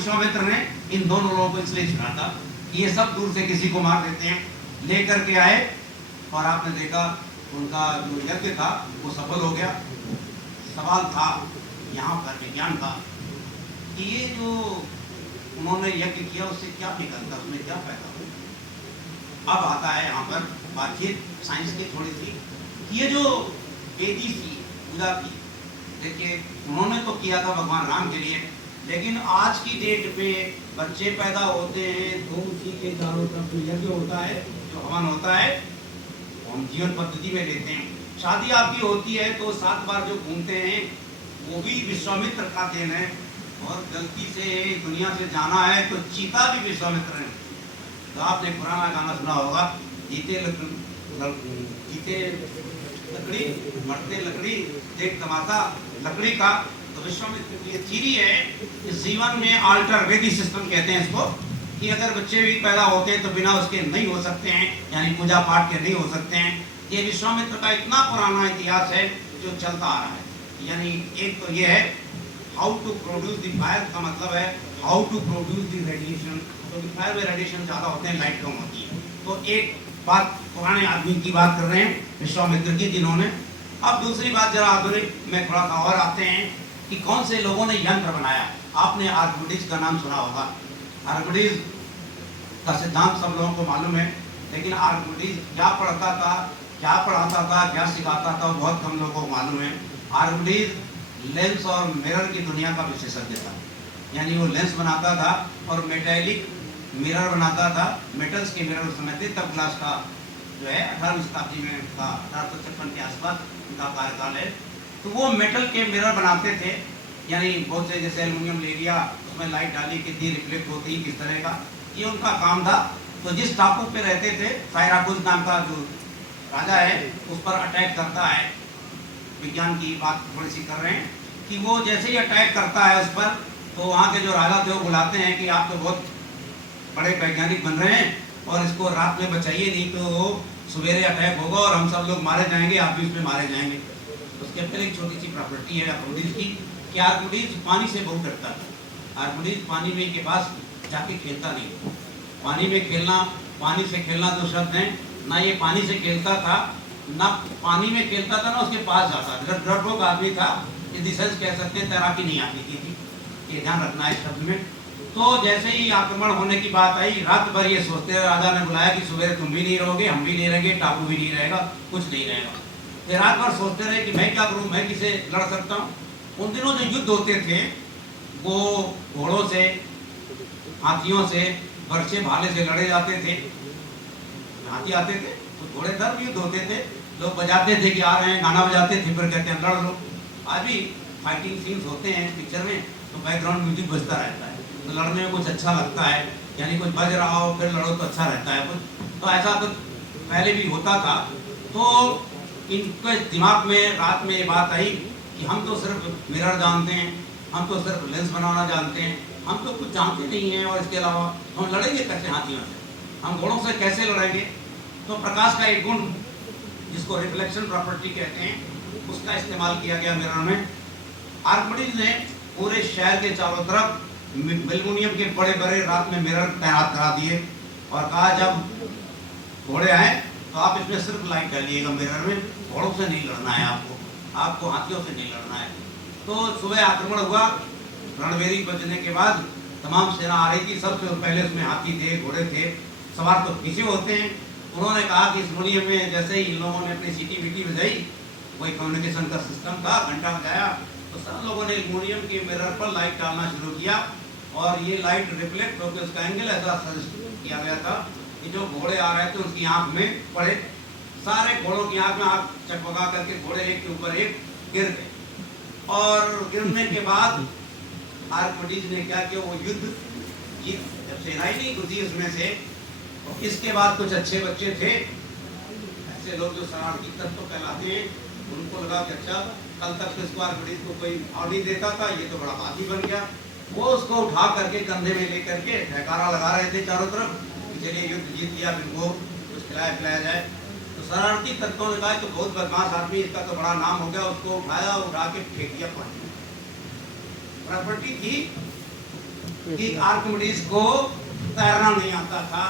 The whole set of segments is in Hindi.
विश्वामित्र ने इन दोनों लोगों को इसलिए चुना था कि ये सब दूर से किसी को मार देते हैं, लेकर के आए और आपने देखा उनका जो यज्ञ था वो सफल हो गया। सवाल था यहाँ पर विज्ञान का कि ये जो उन्होंने यज्ञ किया उससे क्या निकलता, उसमें क्या फायदा हो। अब आता है यहाँ पर बातचीत साइंस की थोड़ी सी, ये जो वेदी थी पूजा की, देखिए उन्होंने तो किया था भगवान राम के लिए, लेकिन आज की डेट पे बच्चे पैदा होते हैं तो उसी के चारों तरफ जो यज्ञ होता है, जो हवन होता है, हम जीवन पद्धति में लेते हैं। शादी आपकी होती है तो 7 बार जो घूमते हैं वो भी विश्वामित्र का देन है, और गलती से दुनिया से जाना है तो चीता भी विश्वामित्र है। तो आपने पुराना गाना सुना होगा, जीते लकड़ी मरते लकड़ी, देख तमाशा लकड़ी का। तो विश्वामित्र की थ्योरी है इस जीवन में, आल्टर वेदी सिस्टम कहते हैं इसको, कि अगर बच्चे भी पैदा होते हैं तो बिना उसके नहीं हो सकते हैं, यानी पूजा पाठ के नहीं हो सकते हैं। ये विश्वामित्र का इतना पुराना इतिहास है जो चलता आ रहा है। यानी एक तो ये है how to produce the fire, का मतलब है how to produce the radiation. तो फायर में रेडिएशन ज़्यादा होते हैं, लाइट कम होती है। तो एक बात पुराने आदमी की बात कर रहे हैं विश्वामित्र की, जिन्होंने। अब दूसरी बात जरा आधुनिक में थोड़ा सा और आते हैं कि कौन से लोगों ने यंत्र बनाया। आपने आर्किमिडीज का नाम सुना होगा। आर्किमिडीज का सिद्धांत सब लोगों को मालूम है, लेकिन आर्किमिडीज क्या पढ़ता था, क्या पढ़ाता था, क्या सिखाता था, बहुत कम लोगों को मालूम है। आर्किमिडीज लेंस और मिरर की दुनिया का विशेषज्ञ था। यानी वो लेंस बनाता था और मेटेलिक मिरर बनाता था। मेटल्स के मिरर उस समय थे, तब ग्लास का जो है 18वीं शताब्दी में था, 1856 के आसपास उनका कार्यकाल है। तो वो मेटल के मिरर बनाते थे, यानी बहुत से, जैसे एल्युमिनियम ले लिया, उसमें लाइट डाली, कितनी रिफ्लेक्ट होती, किस तरह का, ये उनका काम था। तो जिस टापू पे रहते थे, साइराकुज नाम का जो राजा है, उस पर अटैक करता है। विज्ञान की बात थोड़ी सी कर रहे हैं कि वो जैसे ही अटैक करता है उस पर, तो वहाँ के जो राजा थे वो बुलाते हैं कि आप तो बहुत बड़े वैज्ञानिक बन रहे हैं और इसको रात में बचाइए, नहीं तो वो सवेरे अटैक होगा और हम सब लोग मारे जाएंगे, आप भी उसमें मारे जाएंगे। उसके पहले एक छोटी सी प्रॉपर्टी है आर्किमिडीज की कि आर्किमिडीज पानी से बहुत डरता था। आर्किमिडीज पानी में के पास जाके खेलता नहीं। पानी में खेलना, पानी से खेलना दो शब्द हैं। ना ये पानी से खेलता था, ना पानी में खेलता था, ना उसके पास जाता था। डरपोक आदमी था, यदि सेंस कह सकते हैं, तैराकी नहीं आती थी। ये ध्यान रखना है इस शब्द में। तो जैसे ही आक्रमण होने की बात आई, रात भर ये सोचते रहे, राजा ने बुलाया कि सुबह तुम भी नहीं रहोगे, हम भी नहीं रहेंगे, टापू भी नहीं रहेगा, कुछ नहीं रहेगा। फिर रात भर सोचते रहे कि मैं क्या करूं, मैं किसे लड़ सकता हूं। उन दिनों जो युद्ध होते थे वो घोड़ों से, हाथियों से, बर्छे भाले से लड़े जाते थे। हाथी आते थे तो घोड़े धर्म युद्ध होते थे, लोग बजाते थे कि आ रहे हैं, गाना बजाते थे, फिर कहते हैं लड़ लो। आज भी फाइटिंग सीन्स होते हैं पिक्चर में, तो बैकग्राउंड म्यूजिक बजता रहता है, तो लड़ने में कुछ अच्छा लगता है। यानी कुछ बज रहा हो फिर लड़ो तो अच्छा रहता है कुछ। तो ऐसा कुछ पहले भी होता था। तो इनके दिमाग में रात में ये बात आई कि हम तो सिर्फ मिरर जानते हैं, हम तो सिर्फ लेंस बनाना जानते हैं, हम तो कुछ जानते नहीं हैं, और इसके अलावा हम लड़ेंगे कैसे हाथियों से, हम घोड़ों से कैसे लड़ेंगे। तो प्रकाश का एक गुण जिसको रिफ्लेक्शन प्रॉपर्टी कहते हैं, उसका इस्तेमाल किया गया मिरर में। आर्किमिडीज ने पूरे शहर के चारों तरफ एल्युमिनियम के बड़े बड़े रात में मिरर तैनात करा दिए और कहा जब घोड़े आए तो आप इसमें सिर्फ लाइट डालिएगा मिरर में, घोड़ों से नहीं लड़ना है आपको हाथियों से नहीं लड़ना है। तो सुबह आक्रमण हुआ, रणबेरी बजने के बाद तमाम सेना आ रही थी। सबसे पहले उसमें हाथी थे, घोड़े थे, सवार तो पीछे होते हैं। उन्होंने कहा कि इस मुनियम में जैसे ही इन लोगों ने अपनी सीटी वीटी बजाई, कोई कम्युनिकेशन का सिस्टम था, घंटा बजाया, तो सब लोगों ने एल्युमिनियम के मिरर पर लाइट डालना शुरू किया और ये लाइट रिफ्लेक्ट होकर उसका एंगल ऐसा सजेस्ट किया गया था कि जो घोड़े आ रहे थे उसकी आंख में पड़े। सारे घोड़ों की आंख में आंख चकमका करके घोड़े एक के ऊपर एक गिर गए। और गिरने के बाद आर्किमिडीज ने क्या किया, वो युद्ध जब सेना ही नहीं घुसी उसमें से, तो इसके बाद कुछ अच्छे बच्चे थे, ऐसे लोग जो शरारती तत्व कहलाते हैं, उनको लगा कि अच्छा कल तक तो इसको आर्किमिडीज को कोई भाव नहीं देता था, ये तो बड़ा बागी बन गया। वो उसको उठा करके कंधे में लेकर के ढकारा लगा रहे थे चारों तरफ कि चलिए युद्ध जीत लिया, फिर वो कुछ खिलाया पिलाया जाए। तो शरारती तत्वों ने कहा तो बहुत बदमाश आदमी, इसका तो बड़ा नाम हो गया, उसको उठाया, उठा के फेंक दिया पानी में। प्रॉपर्टी थी कि आर्किमिडीज को तैरना नहीं आता था।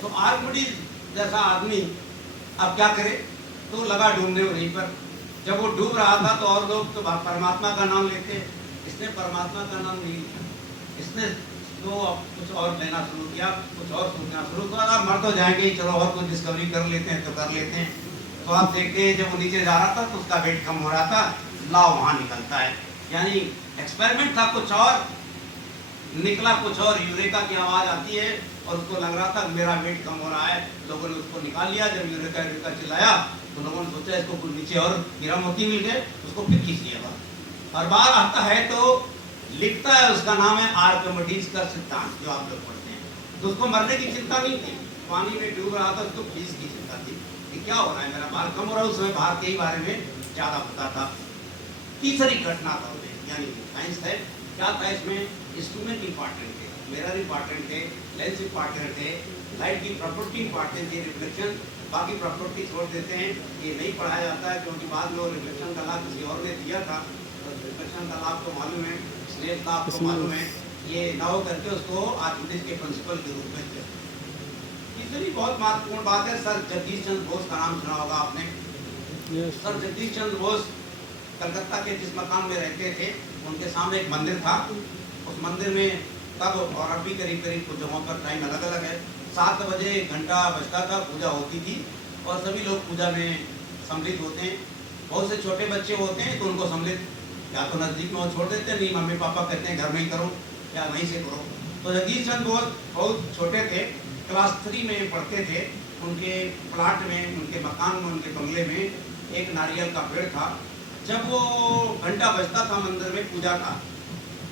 तो आर्किमिडीज जैसा आदमी अब क्या करे, तो लगा ढूंढने वहीं पर। जब वो डूब रहा था तो और लोग तो परमात्मा का नाम लेते, इसने परमात्मा का नाम नहीं लिया। इसने तो अब कुछ और लेना शुरू किया, कुछ और सोचना शुरू किया, मर तो जाएंगे, चलो और कुछ डिस्कवरी कर लेते हैं तो कर लेते हैं। तो आप देखते जब वो नीचे जा रहा था तो उसका वेट कम हो रहा था, लाव वहाँ निकलता है। यानी एक्सपेरिमेंट था कुछ और, निकला कुछ और। यूरेका की आवाज़ आती है और उसको लग रहा था मेरा वेट कम हो रहा है। लोगों ने उसको निकाल लिया। जब यूरेका यूरेका चिल्लाया तो लोगों ने सोचा इसको कुछ नीचे और हीरा मोती मिल गए, उसको फिर खींच लिया बाहर। और बाहर आता है तो लिखता है, उसका नाम है आर्किमिडीज का सिद्धांत, जो आप लोग पढ़ते हैं। तो उसको मरने की चिंता नहीं थी, पानी में डूब रहा था, उसको फीस की चिंता थी कि क्या हो रहा है, मेरा भार कम हो रहा है। उस समय भार के बारे में ज़्यादा पता था। तीसरी घटना था उन्हें, यानी साइंस है क्या था इसमें, इंस्ट्रूमेंट इंपॉर्टेंट थे, मिरर इंपॉर्टेंट थे, लेंस इंपॉर्टेंट थे, लाइट की प्रॉपर्टी इंपॉर्टेंट थी, रिफ्लेक्शन, बाकी प्रॉपर्टी छोड़ देते हैं, ये नहीं पढ़ाया जाता है क्योंकि बाद में वो रिफ्लेक्शन का लाभ किसी और ने दिया था। तो रिफ्लेक्शन का लाभ तो मालूम है, स्नेल का आपको मालूम है, ये ना हो करके उसको आर्किमिडीज के प्रिंसिपल के रूप में। तीसरी बहुत महत्वपूर्ण बात है, सर जगदीश चंद्र बोस का नाम सुना होगा आपने। सर जगदीश चंद्र बोस कलकत्ता के जिस मकान में रहते थे उनके सामने एक मंदिर था। उस मंदिर में तब और अब भी करीब करीब कुछ जगहों पर टाइम अलग अलग है, 7 बजे घंटा बजता था, पूजा होती थी और सभी लोग पूजा में सम्मिलित होते हैं। बहुत से छोटे बच्चे होते हैं तो उनको सम्मिलित या तो नज़दीक में वो छोड़ देते हैं, नहीं मम्मी पापा कहते हैं घर में ही करो या वहीं से करो। तो जगदीश चंद्र बोस बहुत छोटे थे, क्लास 3 में पढ़ते थे। उनके प्लाट में, उनके मकान में, उनके बंगले में एक नारियल का पेड़ था। जब वो घंटा बजता था मंदिर में पूजा का,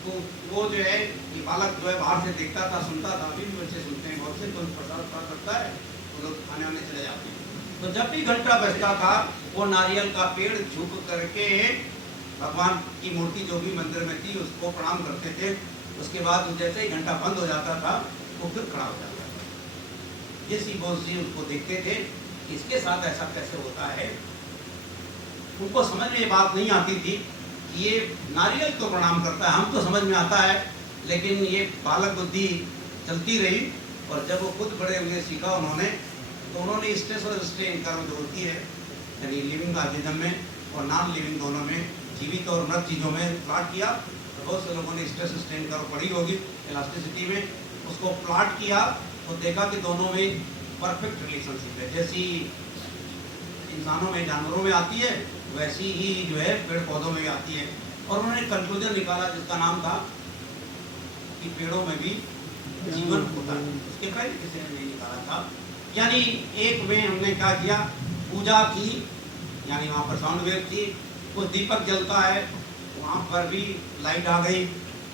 तो वो जो है ये बालक जो है बाहर से देखता था, सुनता था। अभी भी बच्चे सुनते हैं बहुत से, तो प्रसाद पड़ा करता है तो लोग खाने वाने चले जाते हैं। तो जब भी घंटा बजता था वो नारियल का पेड़ झुक करके भगवान की मूर्ति जो भी मंदिर में थी उसको प्रणाम करते थे। उसके बाद जैसे ही घंटा बंद हो जाता था वो फिर खड़ा हो जाता था। जैसी बोस जी उसको देखते थे, इसके साथ ऐसा कैसे होता है। उनको समझ में ये बात नहीं आती थी कि ये नारियल को प्रणाम करता है, हम तो समझ में आता है, लेकिन ये बालक बुद्धि चलती रही। और जब वो खुद बड़े हुए सीखा उन्होंने, तो उन्होंने स्ट्रेस और स्ट्रेन कर्व जो होती है, यानी लिविंग ऑर्गेनिज्म में और नॉन लिविंग दोनों में, जीवित और मृत चीज़ों में प्लॉट किया। तो बहुत से लोगों ने स्ट्रेस स्ट्रेन कर्व पढ़ी होगी इलास्टिसिटी में, उसको प्लॉट किया तो देखा कि दोनों में परफेक्ट रिलेशनशिप है। जैसी इंसानों में, जानवरों में आती है वैसी ही जो है पेड़ पौधों में भी आती है। और उन्होंने कंक्लूजन निकाला जिसका नाम था कि पेड़ों में भी जीवन होता है। उसके पहले किसी ने नहीं निकाला था। यानी एक में हमने क्या किया, पूजा की, यानी वहाँ पर साउंड वेव थी, कुछ दीपक जलता है, वहाँ पर भी लाइट आ गई।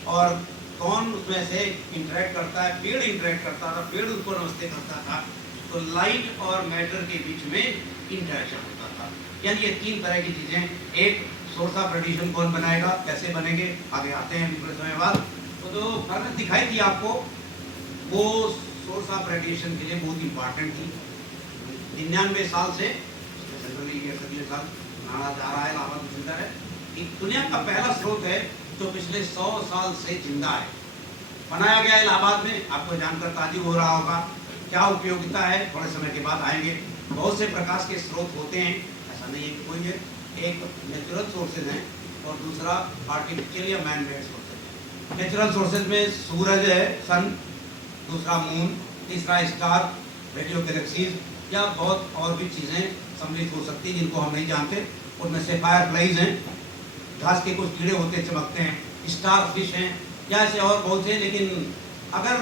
और कौन उसमें से इंटरेक्ट करता है, पेड़ इंटरेक्ट करता था, पेड़ उसको नमस्ते करता था। तो लाइट और मैटर के बीच में इंटरेक्शन होता था। यानी ये 3 तरह की चीज़ें। एक सोर्स ऑफ रेडिएशन कौन बनाएगा, कैसे बनेंगे, आगे आते हैं थोड़े समय बाद। तो जो फर्क दिखाई थी आपको, वो सोर्स ऑफ रेडिएशन के लिए बहुत इंपॉर्टेंट थी। 99 साल से अगले साल नारा जा रहा है, लाभ जिंदा है। दुनिया का पहला स्रोत है जो पिछले 100 साल से जिंदा है, बनाया गया इलाहाबाद में। आपको जानकर ताजुब हो रहा होगा क्या उपयोगिता है, थोड़े समय के बाद आएंगे। बहुत से प्रकाश के स्रोत होते हैं, ऐसा नहीं है कि कोई है। एक नेचुरल सोर्सेज हैं और दूसरा आर्टिफिशियल या man made sources. Natural sources में सूरज है, सन, दूसरा मून, तीसरा स्टार, रेडियो गैलेक्सीज, या बहुत और भी चीज़ें सम्मिलित हो सकती हैं जिनको हम नहीं जानते। उनमें से फायर फ्लाइज हैं, घास के कुछ कीड़े होते चमकते हैं, स्टार फिश हैं, या ऐसे और बहुत से। लेकिन अगर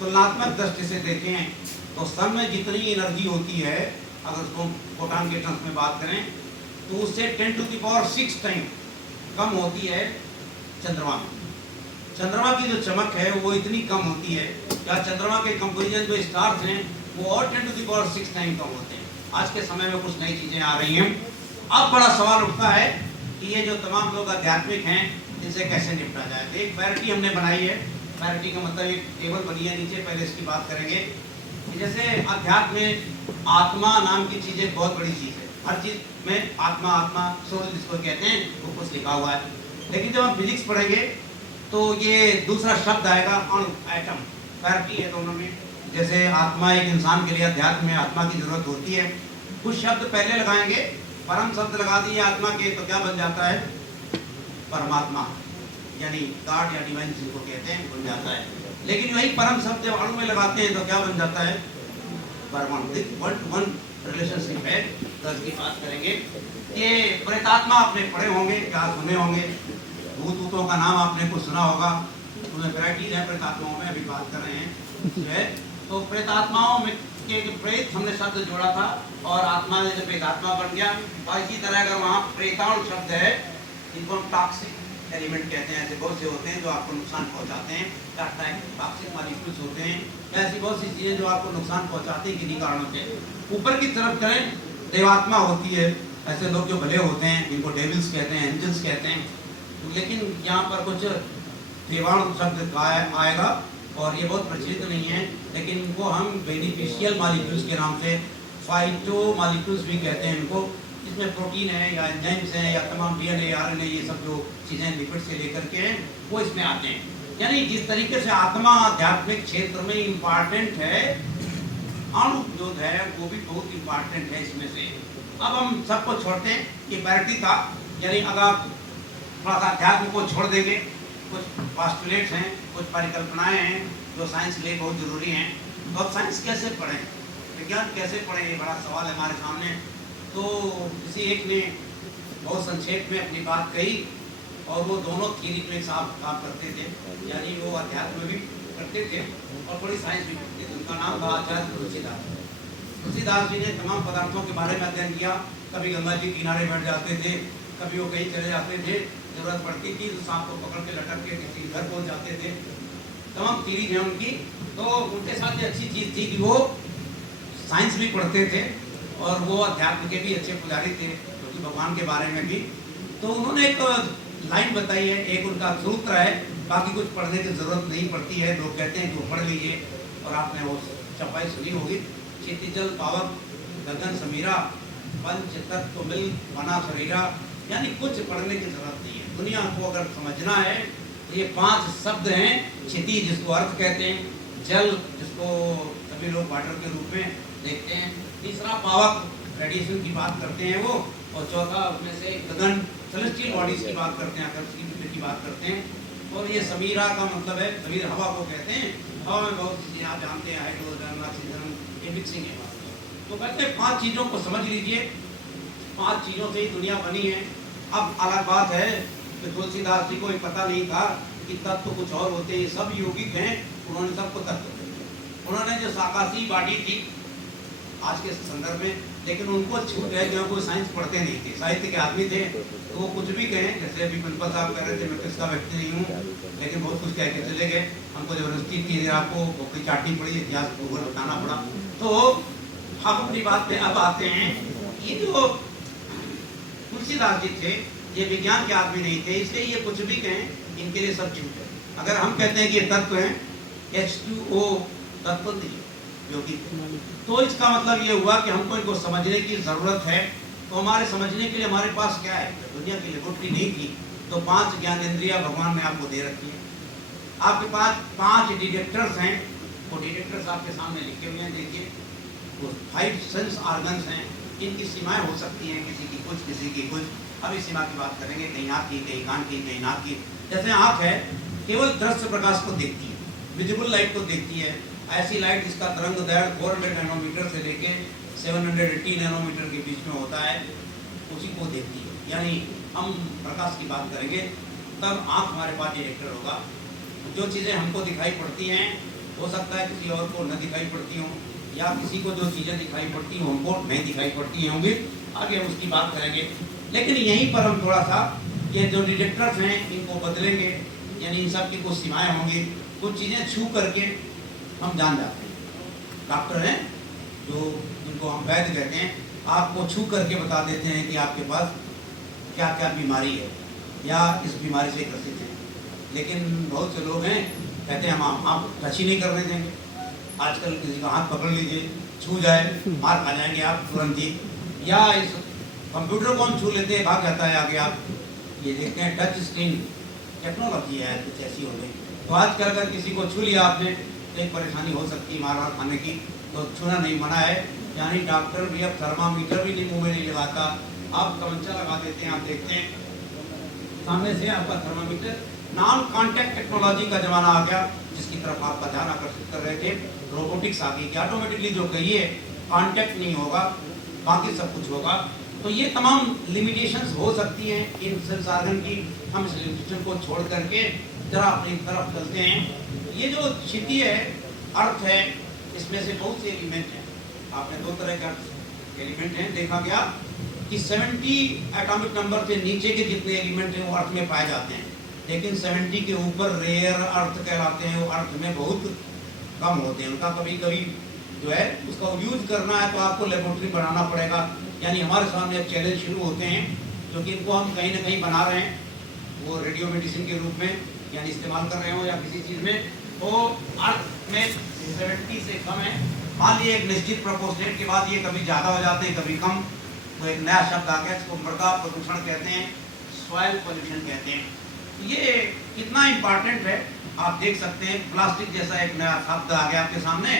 तुलनात्मक दृष्टि से देखें तो सन में जितनी एनर्जी होती है, अगर उसको फोटॉन के टर्म्स में बात करें, तो उससे 10⁶ टाइम कम होती है चंद्रमा में। चंद्रमा की जो चमक है वो इतनी कम होती है, या चंद्रमा के कंपेरिजन जो स्टार्स हैं वो और 10⁶ टाइम कम होते हैं। आज के समय में कुछ नई चीज़ें आ रही हैं। अब बड़ा सवाल उठता है कि ये जो तमाम लोग आध्यात्मिक हैं, इनसे कैसे निपटा जाए। तो एक पैरिटी हमने बनाई है। पैरिटी का मतलब एक टेबल बनी है नीचे, पहले इसकी बात करेंगे। जैसे अध्यात्म में आत्मा नाम की चीज़ एक बहुत बड़ी चीज़ है। हर चीज़ में आत्मा, आत्मा, सोल जिसको कहते हैं, वो कुछ लिखा हुआ है। लेकिन जब हम फिजिक्स पढ़ेंगे तो ये दूसरा शब्द आएगा अणु, एटम, पैरिटी है दोनों में। जैसे आत्मा, एक इंसान के लिए अध्यात्म में आत्मा की जरूरत होती है। कुछ शब्द पहले लगाएंगे, परम शब्द लगा दिए आत्मा के, तो क्या बन जाता है? परमात्मा, यानी गॉड या डिवाइन जिसको कहते हैं, बन जाता है। लेकिन वही परम शब्द जब अणु में लगाते हैं तो क्या बन जाता है? परमाणु। वन टू वन रिलेशनशिप है। तो इसकी बात करेंगे। ये प्रेतात्मा आपने पढ़े होंगे, क्या सुने होंगे? भूतों का नाम आपने कुछ सुना होगा। उनमें वैराइटीज है प्रेतात्माओं में, अभी बात कर रहे हैं जो है। तो प्रेतात्माओं में के प्रेत हमने शब्द जोड़ा था और आत्मा जैसे प्रेतात्मा बन गया। और इसी तरह अगर वहाँ प्रेताणु शब्द है, इनको हम टॉक्सिक एलिमेंट कहते हैं। ऐसे बहुत से होते हैं जो आपको नुकसान पहुंचाते हैं, टॉक्सिक मॉलिक्यूल्स होते हैं। ऐसी बहुत सी चीज़ें जो आपको नुकसान पहुंचाती हैं किन्हीं कारणों से। ऊपर की तरफ करें, देवात्मा होती है। ऐसे लोग जो भले होते हैं, इनको डेविल्स कहते हैं, एंजल्स कहते हैं। लेकिन यहाँ पर कुछ देवाणु शब्द आएगा और ये बहुत प्रचलित नहीं है, लेकिन इनको हम बेनिफिशियल मॉलिक्यूल्स के नाम से, फाइटो मॉलिक्यूल्स भी कहते हैं इनको। इसमें प्रोटीन है या एंजाइम्स हैं या तमाम डीएनए, आरएनए, ये सब जो चीज़ें लिपिड से लेकर के हैं वो इसमें आते हैं। यानी जिस तरीके से आत्मा आध्यात्मिक क्षेत्र में इम्पॉर्टेंट है, अणु जो है वो भी बहुत इम्पॉर्टेंट है इसमें से। अब हम सबको छोड़ते हैं, ये पैरिटी था। यानी अगर आप थोड़ा सा अध्यात्म को छोड़ देंगे, कुछ पोस्टुलेट्स हैं, कुछ परिकल्पनाएं हैं जो साइंस के लिए बहुत ज़रूरी हैं। तो अब साइंस कैसे पढ़ें, विज्ञान कैसे पढ़ें, ये बड़ा सवाल है हमारे सामने। तो किसी एक ने बहुत संक्षेप में अपनी बात कही और वो दोनों थीरी में साफ काम करते थे। यानी वो अध्यात्म भी करते थे और थोड़ी साइंस भी करते थे। उनका नाम था आचार्य तुलसीदास। तुलसीदास जी ने तमाम पदार्थों के बारे में अध्ययन किया। कभी गंगा जी किनारे बैठ जाते थे, कभी वो कहीं चले जाते थे, जरूरत पड़ती थी तो सांप को पकड़ के लटक के किसी घर पहुंच जाते थे। तमाम थीरीज हैं उनकी। तो उनके साथ ये अच्छी चीज़ थी कि वो साइंस भी पढ़ते थे और वो अध्यात्म के भी अच्छे पुजारी थे, क्योंकि भगवान के बारे में भी। तो उन्होंने एक लाइन बताई है, एक उनका सूत्र है, बाकी कुछ पढ़ने की जरूरत नहीं पड़ती है। लोग कहते हैं कि वो पढ़ लीजिए, और आपने वो चपाई सुनी होगी, क्षितिजल पावक गगन समीरा पंच तत्व मिल बना शरीरा। यानी कुछ पढ़ने की जरूरत नहीं है। दुनिया को अगर समझना है तो ये 5 शब्द हैं। क्षिति जिसको अर्थ कहते हैं, जल जिसको सभी लोग वाटर के रूप में देखते हैं, तीसरा पावक रेडिएशन की बात करते हैं वो, और चौथा उसमें से गगन सेलेस्टियल बॉडीज की बात करते हैं, आकाश की बात करते हैं। और ये समीरा का मतलब है, समीर हवा को कहते हैं। हवा में बहुत सी चीज़ें आप जानते हैं, हाइड्रोजन, ऑक्सीजन, ये मिक्सिंग है। तो कहते हैं 5 चीज़ों को समझ लीजिए, 5 चीज़ों से ही दुनिया बनी है। अब अलग बात है कि तुलसीदास जी को पता नहीं था कि तत्व कुछ और होते हैं। सब यौगिक हैं, उन्होंने सबको तत्व दिए। उन्होंने जो साकाशी बांटी थी आज के संदर्भ में, लेकिन उनको छूट है क्योंकि वो साइंस पढ़ते नहीं थे, साहित्य के आदमी थे। तो वो कुछ भी कहें, जैसे अभी प्रिंसिपल साहब कह रहे थे, मैं किसका व्यक्ति नहीं हूँ, लेकिन बहुत कुछ कह के चले गए। हमको जबरदस्ती की, आपको भूखी चाटनी पड़ी, इतिहास भूगोल बताना पड़ा। तो हम अपनी बात पे अब आते हैं। ये जो तुलसीदास जी थे, ये विज्ञान के आदमी नहीं थे, इसलिए ये कुछ भी कहें इनके लिए सब झूठ है। अगर हम कहते हैं कि ये तत्व हैं, H2O तत्व नहीं, जो कि तो इसका मतलब ये हुआ कि हमको इनको समझने की ज़रूरत है। तो हमारे समझने के लिए हमारे पास क्या है? दुनिया की लेबोरेटरी नहीं थी, तो 5 ज्ञानेंद्रियाँ भगवान ने आपको दे रखी है। आपके पास 5 डिटेक्टर्स हैं, वो डिटेक्टर्स आपके सामने लिखे हुए हैं, देखिए। वो 5 सेंस ऑर्गन्स हैं, इनकी सीमाएं हो सकती हैं, किसी की कुछ, किसी की कुछ। अभी सीमा की बात करेंगे, कहीं आँख की, कहीं कान की, कहीं नाक की। जैसे आँख है, केवल दृश्य प्रकाश को देखती है, विजिबल लाइट को देखती है। ऐसी लाइट जिसका तरंग दैर्घ्य 400 नैनोमीटर से लेके 780 नैनोमीटर के बीच में होता है, उसी को देखती है। यानी हम प्रकाश की बात करेंगे तब आँख हमारे पास डिटेक्टर होगा। जो चीज़ें हमको दिखाई पड़ती हैं, हो सकता है किसी और को न दिखाई पड़ती हों, या किसी को जो चीज़ें दिखाई पड़ती हों हमको नहीं दिखाई पड़ती होंगी। आगे हम उसकी बात करेंगे। लेकिन यहीं पर हम थोड़ा सा ये जो डिटेक्टर्स हैं इनको बदलेंगे, यानी इन सब की कुछ सीमाएँ होंगी। कुछ चीज़ें छू करके हम जान जाते हैं। डॉक्टर हैं जो जिनको हम वैद्य कहते हैं, आपको छू करके बता देते हैं कि आपके पास क्या क्या बीमारी है या इस बीमारी से ग्रसित हैं। लेकिन बहुत से लोग हैं कहते हैं हम आप टच ही नहीं करने देंगे। आजकल किसी का हाथ पकड़ लीजिए, छू जाए मार खा जाएंगे आप तुरंत ही। या इस कंप्यूटर को हम छू लेते हैं, भाग जाता है आगे। आप ये देखते हैं टच स्क्रीन, टेक्नोलॉजी है कुछ ऐसी हो गई। तो आजकल अगर किसी को छू लिया आपने तो एक परेशानी हो सकती है मार खाने की, तो छूना नहीं मना है। यानी डॉक्टर भी अब थर्मामीटर भी नहीं मुंह में नहीं लगाता, आप कमंचा लगा देते हैं। आप देखते हैं सामने से आपका थर्मामीटर, नॉन कॉन्टैक्ट टेक्नोलॉजी का जमाना आ गया, जिसकी तरफ आपका ध्यान आकर्षित कर रहे थे। रोबोटिक्स आ गई कि ऑटोमेटिकली जो कहिए कॉन्टैक्ट नहीं होगा, बाकी सब कुछ होगा। तो ये तमाम लिमिटेशंस हो सकती हैं इन सेंस ऑर्गन की। हम इस लिमिटेशन को छोड़ करके जरा अपनी तरफ चलते हैं। ये जो क्षिति है, अर्थ है, इसमें से बहुत से एलिमेंट हैं। आपने दो तरह के एलिमेंट हैं देखा गया कि 70 एटॉमिक नंबर से नीचे के जितने एलिमेंट हैं वो अर्थ में पाए जाते हैं, लेकिन 70 के ऊपर रेयर अर्थ कहलाते हैं, वो अर्थ में बहुत कम होते हैं। उनका कभी कभी जो है उसका यूज करना है तो आपको लेबोरेटरी बनाना पड़ेगा। यानी हमारे सामने अब चैलेंज शुरू होते हैं, जो कि इनको हम कहीं ना कहीं बना रहे हैं, वो रेडियो मेडिसिन के रूप में यानी इस्तेमाल कर रहे हो या किसी चीज़ में, तो अर्थ में 70 से कम है। मान लीजिए एक निश्चित प्रोपोर्शनेट के बाद ये कभी ज़्यादा हो जाते हैं कभी कम, तो एक नया शब्द आ गया जिसको मृदा प्रदूषण कहते हैं, सॉइल पोल्यूशन कहते हैं। ये कितना इम्पॉर्टेंट है आप देख सकते हैं। प्लास्टिक जैसा एक नया शब्द आ गया आपके सामने,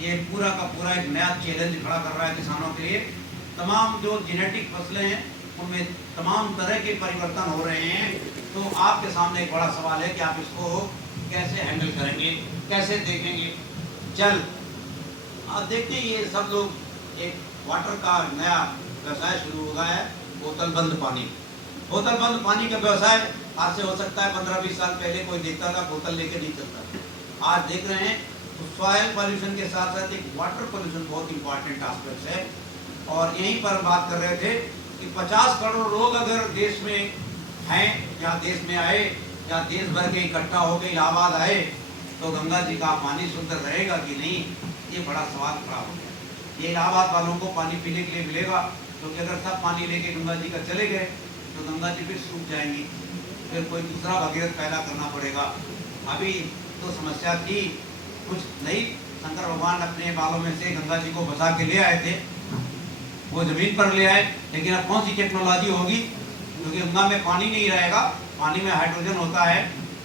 ये पूरा का पूरा एक नया चैलेंज खड़ा कर रहा है किसानों के लिए। तमाम जो जेनेटिक फसलें हैं उनमें तमाम तरह के परिवर्तन हो रहे हैं। तो आपके सामने एक बड़ा सवाल है कि आप इसको कैसे हैंडल करेंगे, कैसे देखेंगे। जल, आप देखते हैं ये सब लोग एक वाटर का नया व्यवसाय शुरू हुआ है, बोतल बंद पानी। बोतल बंद पानी का व्यवसाय आज से हो सकता है 15-20 साल पहले कोई देखता था बोतल लेके नहीं चलता। आज देख रहे हैं तो सॉइल पॉल्यूशन के साथ साथ एक वाटर पॉल्यूशन बहुत इंपॉर्टेंट एस्पेक्ट है। और यहीं पर बात कर रहे थे कि 50 करोड़ लोग अगर देश में हैं या देश में आए या देश भर के इकट्ठा होकर इलाहाबाद आए तो गंगा जी का पानी शुद्ध रहेगा कि नहीं, ये बड़ा सवाल खड़ा हो गया। ये इलाहाबाद वालों को पानी पीने के लिए मिलेगा, क्योंकि अगर सब पानी लेके गंगा जी का चले गए तो गंगा जी फिर सूख जाएंगी, फिर कोई दूसरा भगीरथ पैदा करना पड़ेगा। अभी तो समस्या थी कुछ नहीं, शंकर भगवान अपने बालों में से गंगा जी को बचा के ले आए थे, वो जमीन पर ले आए। लेकिन अब कौन सी टेक्नोलॉजी होगी, क्योंकि गंगा में पानी नहीं रहेगा, पानी में हाइड्रोजन होता है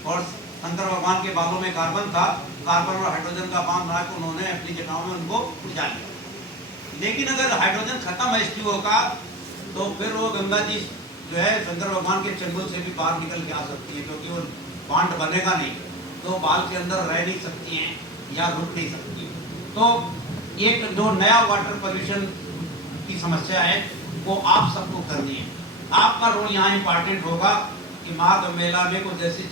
और शंकर भगवान के बालों में कार्बन था, कार्बन और हाइड्रोजन का बांध बना के उन्होंने अपनी जटाओं में उनको बुझा लिया। लेकिन अगर हाइड्रोजन खत्म है H2O का, तो फिर वो गंगा जी जो है शंकर भगवान के चंगुल से भी बाहर निकल के आ सकती है, क्योंकि वो बांध बनेगा नहीं, तो बाल के अंदर रह नहीं सकती हैं या रुक नहीं सकती। तो एक जो नया वाटर पोल्यूशन की समस्या है वो आप सबको करनी है। आपका रोल यहाँ इम्पॉर्टेंट होगा कि माघ मेला में कुछ ऐसी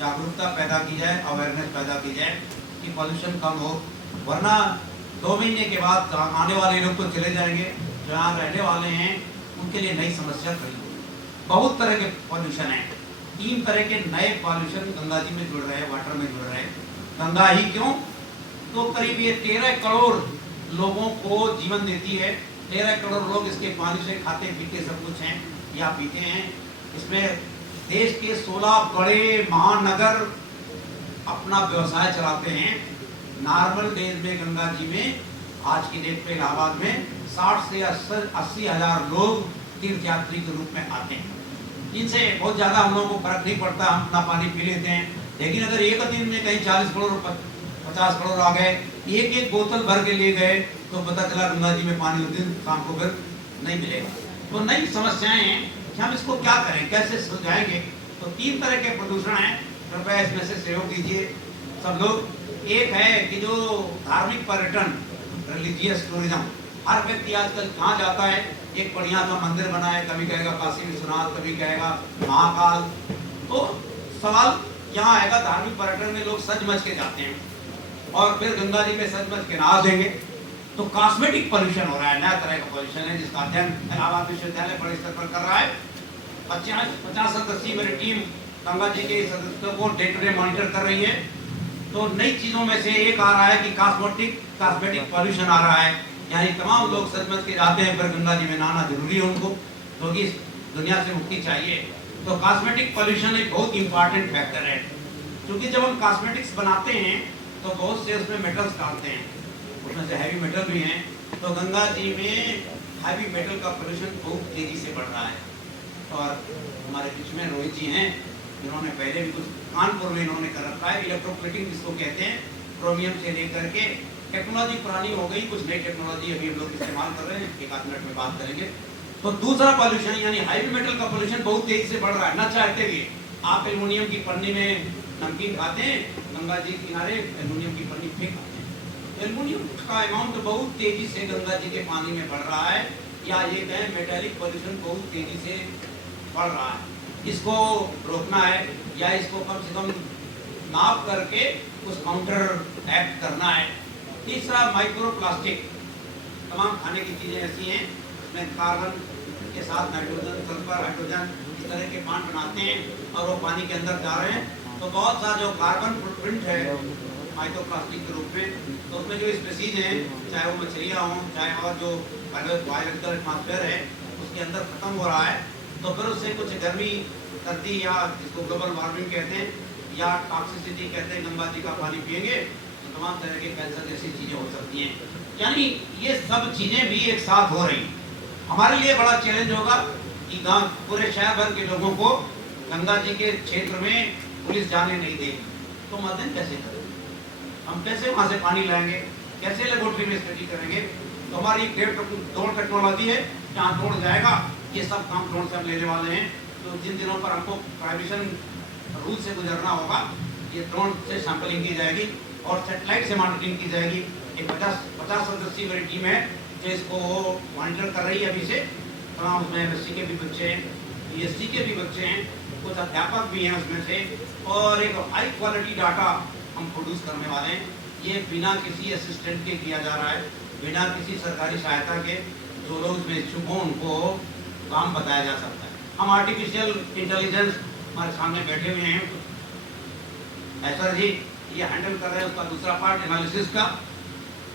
जागरूकता पैदा की जाए, अवेयरनेस पैदा की जाए कि पोल्यूशन कम हो। वरना 2 महीने के बाद आने वाले लोग तो चले जाएंगे, जो यहाँ रहने वाले हैं उनके लिए नई समस्या खड़ी होगी। बहुत तरह के पॉल्यूशन हैं, 3 तरह के नए पॉल्यूशन गंगा जी में जुड़ रहे हैं, वाटर में जुड़ रहे हैं। गंगा ही क्यों, तो करीब ये 13 करोड़ लोगों को जीवन देती है। 13 करोड़ लोग इसके पानी से खाते पीते सब कुछ हैं या पीते हैं। इसमें देश के 16 बड़े महानगर अपना व्यवसाय चलाते हैं। नॉर्मल डेज में गंगा जी में आज की डेट पे इलाहाबाद में 60 से 80 हज़ार लोग तीर्थयात्री के रूप में आते हैं। इनसे बहुत ज़्यादा हम लोगों को फर्क नहीं पड़ता, हम अपना पानी पी लेते हैं। लेकिन अगर एक दिन में कहीं 40 करोड़ 50 करोड़ आ गए, एक बोतल भर के ले गए, तो पता चला गंगा जी में पानी उस दिन शाम को फिर नहीं मिलेगा। तो नई समस्याएं हैं कि हम इसको क्या करें, कैसे सुलझाएंगे। तो 3 तरह के प्रदूषण हैं, कृपया इसमें से सहयोग दीजिए सब लोग। एक है कि जो धार्मिक पर्यटन, रिलीजियस टूरिज्म, हर व्यक्ति आजकल कहाँ जाता है, एक बढ़िया सा मंदिर बना है, कभी कहेगा काशी विश्वनाथ, कभी कहेगा महाकाल। तो सवाल यहाँ आएगा, धार्मिक पर्यटन में लोग सज मच के जाते हैं और फिर गंगा जी में सज मच के नहा देंगे, तो कॉस्मेटिक पोल्यूशन हो रहा है, नया तरह का पोल्यूशन है, जिसका अध्ययन इलाहाबाद विश्वविद्यालय बड़े स्तर पर कर रहा है। 50 सदस्यीय मेरी टीम गंगा जी के सदस्यों को डे टू डे मॉनिटर कर रही है। तो नई चीज़ों में से एक आ रहा है कि कॉस्मेटिक पोल्यूशन आ रहा है, यानी तमाम लोग सच मच के जाते हैं, पर गंगा जी में नहाना जरूरी है उनको, क्योंकि इस दुनिया से मुक्ति चाहिए। तो कॉस्मेटिक पोल्यूशन एक बहुत इंपॉर्टेंट फैक्टर है, क्योंकि जब हम कॉस्मेटिक्स बनाते हैं तो बहुत से उसमें मेटल्स डालते हैं, उसमें से हैवी मेटल भी हैं। तो गंगा जी में हैवी मेटल का पोल्यूशन बहुत तेज़ी से बढ़ रहा है। और हमारे बीच में रोहित जी हैं, इन्होंने पहले भी कुछ कानपुर में इन्होंने कर रखा है, इलेक्ट्रोप्लेटिंग जिसको कहते हैं, क्रोमियम से लेकर के। टेक्नोलॉजी पुरानी हो गई, कुछ नई टेक्नोलॉजी अभी हम लोग इस्तेमाल कर रहे हैं, एक आध मिनट में बात करेंगे। तो दूसरा पॉल्यूशन यानी हैवी मेटल का पॉल्यूशन बहुत तेजी से बढ़ रहा है, न चाहते हुए। आप एल्युमिनियम की पन्नी में नमकीन खाते हैं, गंगा जी के किनारे एल्युमिनियम की पन्नी फेंक आते हैं। एल्युमिनियम का अमाउंट बहुत तेजी से गंगा जी के पानी में बढ़ रहा है, या ये कहें मेटेलिक पॉल्यूशन बहुत तेजी से बढ़ रहा है। इसको रोकना है, या इसको कम से कम नाप करके उस काउंटर एक्ट करना है। तीसरा माइक्रो प्लास्टिक, तमाम खाने की चीज़ें ऐसी हैं जिसमें कार्बन के साथ नाइट्रोजन, सल्फर, हाइड्रोजन इस तरह के बांड बनाते हैं और वो पानी के अंदर जा रहे हैं। तो बहुत सा जो कार्बन फुटप्रिंट है माइक्रो प्लास्टिक के रूप में, तो उसमें जो स्पीसीज हैं, चाहे वो मछलियाँ हों, चाहे और जो बायोलॉजिकल एटमॉस्फेयर है उसके अंदर खत्म हो रहा है। तो फिर उससे कुछ गर्मी, सर्दी, या जिसको ग्लोबल वार्मिंग कहते हैं, या टॉक्सिसिटी कहते हैं, गंगा जी का पानी पिएंगे तो तमाम तरह के कैंसर जैसी चीज़ें हो सकती हैं। यानी ये सब चीज़ें भी एक साथ हो रही। हमारे लिए बड़ा चैलेंज होगा कि गांव पूरे शहर भर के लोगों को गंगा जी के क्षेत्र में पुलिस जाने नहीं देगी, तो मदन कैसे करेंगे? हम कैसे वहाँ से पानी लाएंगे, कैसे लेबोरेटरी में स्टडी करेंगे? तो हमारी ड्रोन टेक्नोलॉजी है, जहाँ ड्रोन जाएगा ये सब काम ड्रोन से हम लेने वाले हैं। तो जिन दिनों पर हमको प्राइवेशन रूल से गुजरना होगा, ये ड्रोन से सैंपलिंग की जाएगी और सेटेलाइट से मॉनिटरिंग की जाएगी। एक 50 सदस्यीय बड़ी टीम है जो इसको मॉनिटर कर रही है अभी से। तमाम उसमें MSc के भी बच्चे हैं, BSc के भी बच्चे हैं, कुछ अध्यापक भी हैं उसमें से, और एक हाई क्वालिटी डाटा हम प्रोड्यूस करने वाले हैं। ये बिना किसी असिस्टेंट के किया जा रहा है, बिना किसी सरकारी सहायता के। जो लोग इसमें इच्छुक हों उनको काम बताया जा सकता है। हम आर्टिफिशियल इंटेलिजेंस हमारे सामने बैठे हुए हैं, ऐसा जी ये हैंडल कर रहे हैं उसका दूसरा पार्ट एनालिसिस का।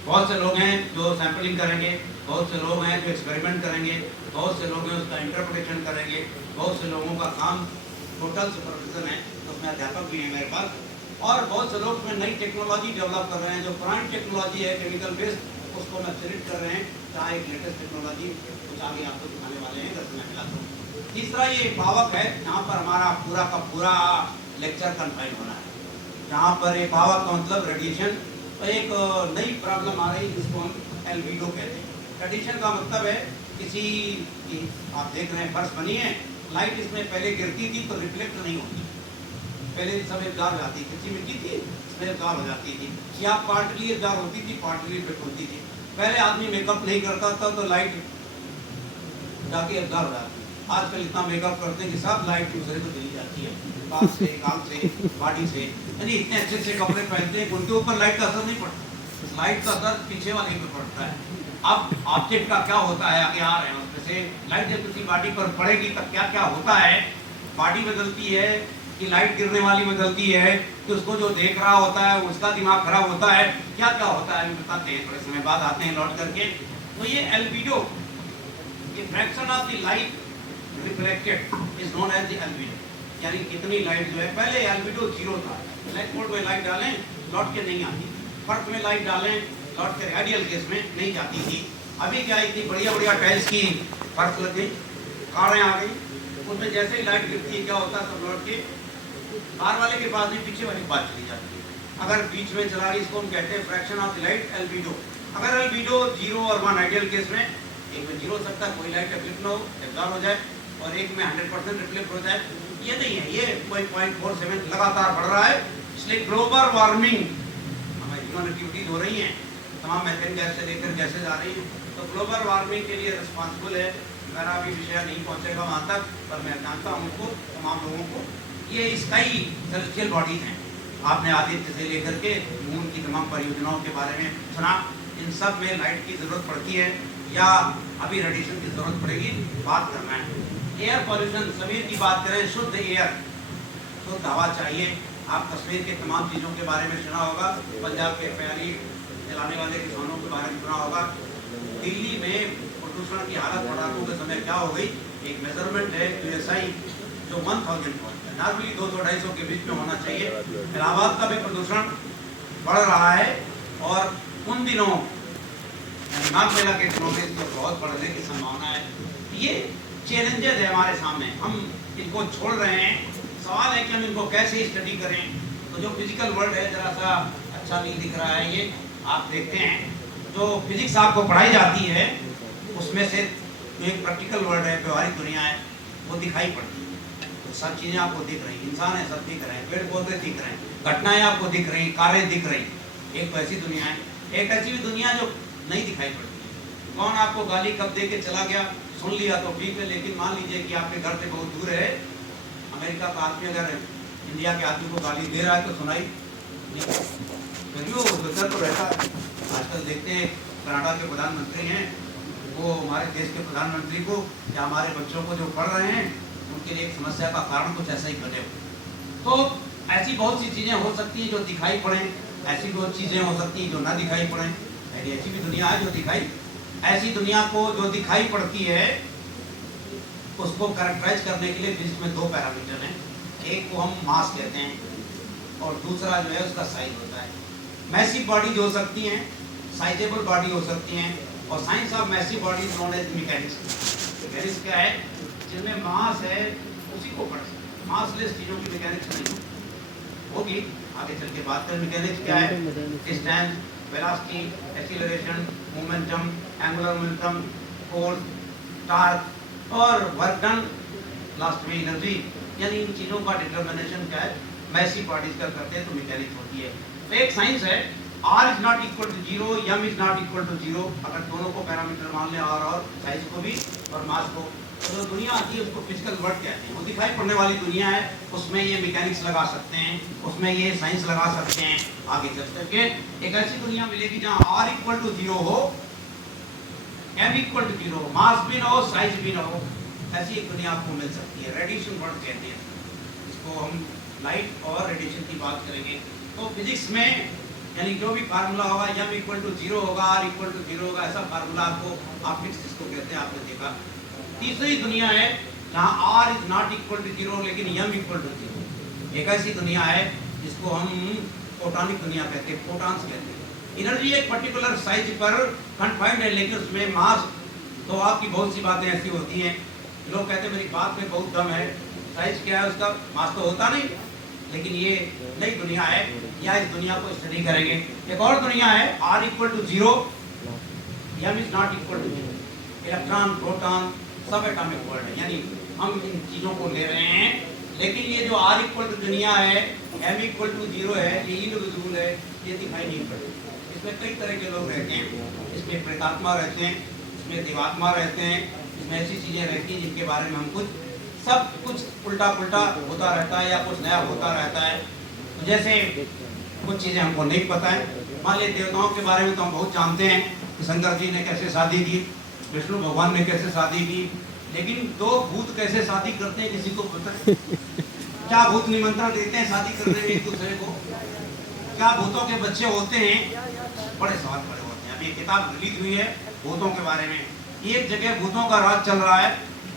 बहुत से लोग हैं जो सैंपलिंग करेंगे, बहुत से लोग हैं जो एक्सपेरिमेंट करेंगे, बहुत से लोग हैं उसका इंटरप्रिटेशन करेंगे, बहुत से लोगों का काम टोटल सुपरविजन है, उसमें अध्यापक भी हैं मेरे पास, और बहुत से लोग उसमें नई टेक्नोलॉजी डेवलप कर रहे हैं। जो पुरानी टेक्नोलॉजी है केमिकल बेस्ड, उसको मैं सिलेक्ट कर रहे हैं, चाहे एक लेटेस्ट टेक्नोलॉजी कुछ आगे आपको दिखाने वाले हैं 10 मिनट खिलाता हूँ। तीसरा ये पावक है, जहाँ पर हमारा पूरा का पूरा लेक्चर कन्फाइन होना है, जहाँ पर ये पावक का मतलब रेडिएशन। तो एक नई प्रॉब्लम आ रही है जिसको हम एल्बिडो कहते हैं। रेडिएशन का मतलब है किसी की, आप देख रहे हैं फर्श बनी है, लाइट इसमें पहले गिरती थी तो रिफ्लेक्ट नहीं होती, पहले सब इब्दार हो जाती थी, कच्ची मिट्टी थी इसमें इब्दार हो जाती थी, या पार्टली इब्दार होती थी, पार्टली रिफ्लेक्ट होती थी। पहले आदमी मेकअप नहीं करता था तो लाइट जाके इब्दार हो जाती। आजकल इतना मेकअप करते हैं कि सब लाइट दूसरे को चली जाती है, बाल से, गाल से, बॉडी से, यानी इतने अच्छे अच्छे कपड़े पहनते हैं उनके ऊपर लाइट का असर नहीं पड़ता, लाइट का असर पीछे वाले पे पड़ता है। अब ऑब्जेक्ट का क्या होता है, आगे आ रहे हैं उसमें से, लाइट जब किसी बॉडी पर पड़ेगी तब क्या क्या होता है, बॉडी बदलती है कि लाइट गिरने वाली बदलती है, कि उसको जो देख रहा होता है उसका दिमाग खराब होता है, क्या क्या होता है बताते हैं, थोड़े समय बाद आते हैं लौट करके। तो ये एल्बिडो, ये fraction of the light reflected is known as the albedo, यानी कितनी लाइट जो है, पहले एल्बिडो 0 था, ब्लैक बोर्ड में लाइट डालें लौट के नहीं आती, फर्क में लाइट डालें लौट के आइडियल केस में नहीं जाती थी। अभी क्या इतनी बढ़िया बढ़िया टाइल्स की फर्क लग गई, कारें आ गई, उसमें जैसे ही लाइट गिरती है क्या होता है, सब लौट के कार वाले के पास नहीं पीछे वाली के पास चली जाती है। अगर बीच में चला रही, इसको हम कहते हैं fraction of the light albedo. अगर एल्बिडो 0 और 1 आइडियल केस में, एक में 0 हो सकता है, कोई लाइट रिफ्लेक्ट ना हो, एब्जॉर्ब हो जाए, और एक में 100% रिफ्लेक्ट हो जाए, ये नहीं है, ये कोई 0.47 लगातार बढ़ रहा है। इसलिए ग्लोबल वार्मिंग, हमारी ह्यूमन एक्टिविटीज हो रही हैं, तमाम मैथेन गैस से लेकर गैसेज आ रही हैं, तो ग्लोबल वार्मिंग के लिए रिस्पॉन्सिबल है। मेरा अभी विषय नहीं पहुंचेगा वहाँ तक, पर मैं जानता हूँ उनको, तमाम लोगों को। ये स्काई सेलेस्टियल बॉडीज हैं, आपने आदित्य से लेकर के मून की तमाम परियोजनाओं के बारे में सुना, इन सब में लाइट की ज़रूरत पड़ती है या अभी रेडिएशन की ज़रूरत पड़ेगी, बात करना है। एयर पॉल्यूशन, कश्मीर की बात करें, शुद्ध एयर, शुद्ध हवा चाहिए। आप कश्मीर के तमाम चीज़ों के बारे में सुना होगा, पंजाब के प्यारी चलाने वाले किसानों के बारे में सुना होगा। दिल्ली में प्रदूषण की हालत पटाखों के समय क्या हो गई, एक मेजरमेंट है QSI जो 1000 पहुँच गया, नॉर्मली 200-250 के बीच में होना चाहिए। इलाहाबाद का भी प्रदूषण बढ़ रहा है, और उन दिनों नाग मेला के दिनों में इसको बहुत बढ़ने की संभावना है। ये चैलेंजेस है हमारे सामने, हम इनको छोड़ रहे हैं, सवाल है कि हम इनको कैसे स्टडी करें। तो जो फिजिकल वर्ल्ड है जरा सा अच्छा नहीं दिख रहा है, ये आप देखते हैं जो फिजिक्स आपको पढ़ाई जाती है उसमें से जो एक प्रैक्टिकल वर्ल्ड है, व्यवहारिक दुनिया है, वो दिखाई पड़ती है। तो सब चीज़ें आपको दिख रही, इंसान है सब दिख रहे हैं, पेड़ पौधे दिख रहे हैं, घटनाएं आपको दिख रही, कारें दिख रही। एक तो ऐसी दुनिया है, एक ऐसी भी दुनिया जो नहीं दिखाई पड़ती है। कौन आपको गाली कब दे के चला गया, सुन लिया तो ठीक है, लेकिन मान लीजिए कि आपके घर से बहुत दूर है, अमेरिका का आदमी अगर इंडिया के आदमी को गाली दे रहा है तो सुनाई फिर भी वो बेहतर तो रहता है। आजकल देखते हैं कनाडा के प्रधानमंत्री हैं, वो हमारे देश के प्रधानमंत्री को या हमारे बच्चों को जो पढ़ रहे हैं उनके लिए एक समस्या का कारण कुछ ऐसा ही बने हो। तो ऐसी बहुत सी चीज़ें हो सकती हैं जो दिखाई पड़ें, ऐसी बहुत चीज़ें हो सकती हैं जो ना दिखाई पड़ें। ऐसी भी दुनिया है जो दिखाई, ऐसी दुनिया को जो दिखाई पड़ती है उसको कैरेक्टराइज करने के लिए फिजिक्स में दो पैरामीटर हैं। एक को हम मास कहते हैं और दूसरा जो है उसका साइज होता है। मैसिव बॉडीज हो सकती हैं, साइजेबल बॉडी हो सकती हैं, और science of massive body known as mechanics. Mechanics क्या है, जिनमें मास है उसी को पढ़ सकते हैं, मासलेस चीज़ों की मैकेनिक्स नहीं होगी। आगे चल के बात करें मैकेनिक्स क्या है, distance, velocity, acceleration, momentum, angular momentum, force, torque और वर्क डन, लास्ट में एनर्जी, यानी इन चीज़ों का डिटर्मिनेशन क्या है, मैसिव बॉडीज का करते हैं तो मैकेनिक्स होती है। तो एक साइंस है, R is not equal to zero, M is not equal to zero. अगर दोनों को पैरामीटर मान लें और साइज को भी और मास को, तो जो दुनिया आती है उसको फिजिकल वर्ल्ड कहते हैं। वो दिखाई पड़ने वाली दुनिया है, उसमें ये मैकेनिक्स लगा सकते हैं, उसमें ये साइंस लगा सकते हैं। आगे चल करके एक ऐसी दुनिया मिलेगी जहाँ R इक्वल टू जीरो हो, M इक्वल टू जीरो, मास भी ना हो, साइज भी ना हो, ऐसी एक दुनिया आपको मिल सकती है। रेडिएशन वर्ल्ड कहते हैं इसको, हम लाइट और रेडिएशन की बात करेंगे। तो फिजिक्स में यानी जो भी फार्मूला होगा, M इक्वल टू जीरो होगा, R इक्वल टू जीरो होगा, ऐसा फार्मूला आपको आप फिक्स जिसको कहते हैं आपने देखा। तीसरी दुनिया है जहाँ R is not equal to zero लेकिन M इक्वल टू जीरो। एक ऐसी दुनिया है जिसको हम फोटॉनिक दुनिया कहते हैं, फोटॉन्स कहते हैं। एनर्जी एक पर्टिकुलर साइज पर कन्फाइंड है, लेकिन उसमें मास, तो आपकी बहुत सी बातें ऐसी होती हैं, लोग कहते हैं मेरी बात में बहुत दम है, साइज क्या है उसका, मास तो होता नहीं। लेकिन ये नई दुनिया है, या इस दुनिया को स्टडी करेंगे। एक और दुनिया है R equal to zero, M is not equal to zero. Electron, proton सब एटॉमिक वर्ल्ड है, यानी हम इन चीज़ों को ले रहे हैं। लेकिन ये जो R इक्वल टू दुनिया है, M इक्वल टू जीरो है, ये इनविजिबल है, ये दिखाई नहीं पड़ती। इसमें कई तरह के लोग रहते हैं, इसमें प्रेतात्मा रहते हैं, इसमें देवात्मा रहते हैं, इसमें ऐसी चीज़ें रहती हैं जिनके बारे में हम सब कुछ उल्टा पुल्टा होता रहता है या कुछ नया होता रहता है। तो जैसे कुछ चीज़ें हमको नहीं पता है, मान लीजिए देवताओं के बारे में तो हम बहुत जानते हैं कि शंकर जी ने कैसे शादी की, विष्णु भगवान ने कैसे शादी की, लेकिन दो भूत कैसे शादी करते हैं किसी को पता है? क्या भूत निमंत्रण देते हैं शादी करने में एक दूसरे को? क्या भूतों के बच्चे होते हैं? बड़े सवाल खड़े होते हैं। अभी एक किताब रिलीज हुई है भूतों के बारे में, एक जगह भूतों का राज चल रहा है,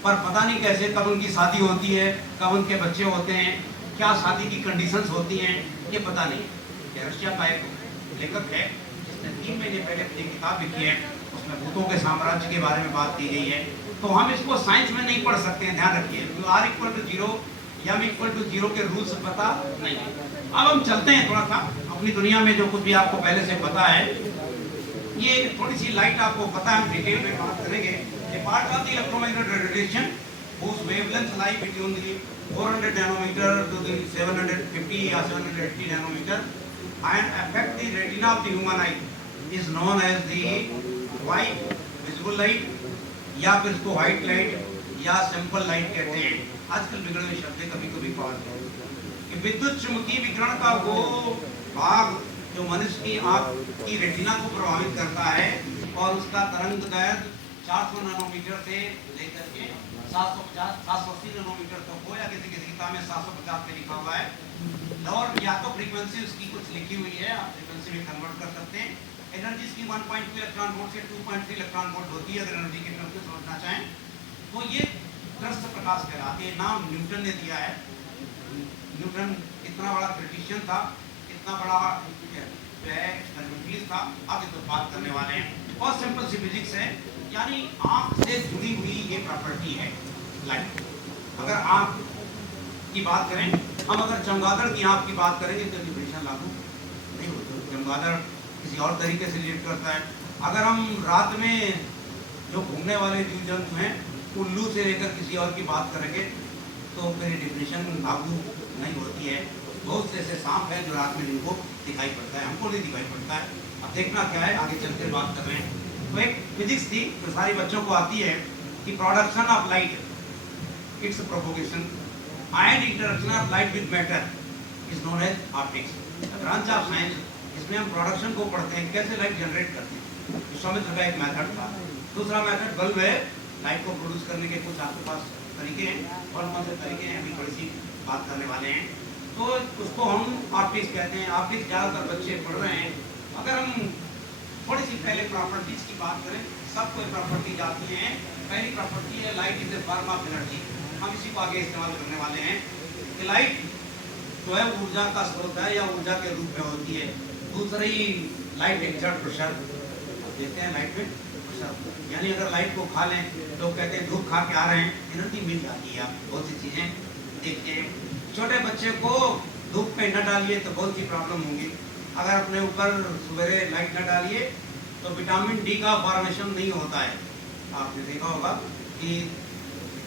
पर पता नहीं कैसे कब उनकी शादी होती है, कब उनके बच्चे होते हैं, क्या शादी की कंडीशंस होती हैं, ये पता नहीं। रशिया का एक लेखक है जिसने 3 महीने पहले अपनी किताब लिखी है, उसमें भूतों के साम्राज्य के बारे में बात की गई है। तो हम इसको साइंस में नहीं पढ़ सकते हैं, ध्यान रखिए। तो R equal to zero, M equal to zero के रूल्स पता नहीं है। अब हम चलते हैं थोड़ा सा अपनी दुनिया में, जो कुछ भी आपको पहले से पता है, ये थोड़ी सी लाइट आपको पता है, हम डिटेल में बात करेंगे। A part of the electromagnetic radiation whose wavelengths lie between the 400 nanometer to the 750 or 780 nanometer and affect the retina of the human eye is known as the white visible light, या फिर इसको white light या simple light कहते हैं। आजकल बिगड़े हुए शब्द कभी कभी पढ़ते हैं कि विद्युत चुंबकीय विकिरण का वो भाग जो मनुष्य की आँख की रेटिना को प्रभावित करता है और उसका तरंग दैर्घ्य 400 नैनोमीटर से लेकर के 780 नैनोमीटर तक हो, या किसी किसी किताब में 750 पे लिखा हुआ है। और या तो फ्रीक्वेंसी उसकी कुछ लिखी हुई है, आप फ्रीक्वेंसी में कन्वर्ट कर सकते हैं। एनर्जी इसकी 1.2 इलेक्ट्रॉन वोल्ट से 2.3 इलेक्ट्रॉन वोल्ट होती है, अगर एनर्जी के टर्म में समझना चाहें तो। ये कृष्ण प्रकाश कहलाते हैं, नाम न्यूटन ने दिया है। न्यूटन इतना बड़ा फिजिशियन था, इतना बड़ा जो है एक्सपेरिमेंटलिस्ट था। अब तो बात करने वाले हैं, बहुत सिंपल सी फिजिक्स है, यानी आँख से जुड़ी हुई ये प्रॉपर्टी है लाइट। अगर आँख की बात करें, हम अगर चमगादड़ की आँख की बात करेंगे तो डिप्रेशन लागू नहीं होता। चमगादड़ किसी और तरीके से रिलेट करता है। अगर हम रात में जो घूमने वाले जीव जंतु हैं, उल्लू से लेकर किसी और की बात करेंगे तो फिर डिप्रेशन लागू नहीं होती है। बहुत से ऐसे सांप हैं जो रात में जिनको दिखाई पड़ता है, हमको नहीं दिखाई पड़ता है। अब देखना क्या है, आगे चलकर बात कर रहे हैं। तो एक फिजिक्स थी जो सारे बच्चों को आती है कि production of light, its propagation and interaction of light with matter is known as optics. Branch of science, इसमें हम प्रोडक्शन को पढ़ते हैं, कैसे लाइट जनरेट करते हैं। विश्वामित्र का एक मेथड था। दूसरा मेथड बल्ब है, लाइट को प्रोड्यूस करने के कुछ आपके पास तरीके हैं, कौन कौन से तरीके हैं अभी थोड़ी सी बात करने वाले हैं। तो उसको हम ऑप्टिक्स कहते हैं। ऑप्टिक्स ज़्यादातर बच्चे पढ़ रहे हैं। अगर हम थोड़ी सी पहले प्रॉपर्टीज की बात करें, सबको प्रॉपर्टीज आती हैं। पहली प्रॉपर्टी है light is a form of energy. हम इसी को आगे इस्तेमाल करने वाले हैं कि लाइट जो है ऊर्जा का स्रोत है या ऊर्जा के रूप में होती है। दूसरी लाइट एक्सर्ट प्रेशर देते हैं, लाइट में प्रेशर, यानी अगर लाइट को खा लें, लोग कहते हैं धूप खा के आ रहे हैं, एनर्जी मिल जाती है। आप बहुत सी चीज़ें देखते हैं। छोटे बच्चे को धूप में न डालिए तो बहुत सी प्रॉब्लम होंगी। अगर अपने ऊपर सवेरे लाइट न डालिए तो विटामिन डी का फॉर्मेशन नहीं होता है। आपने देखा होगा कि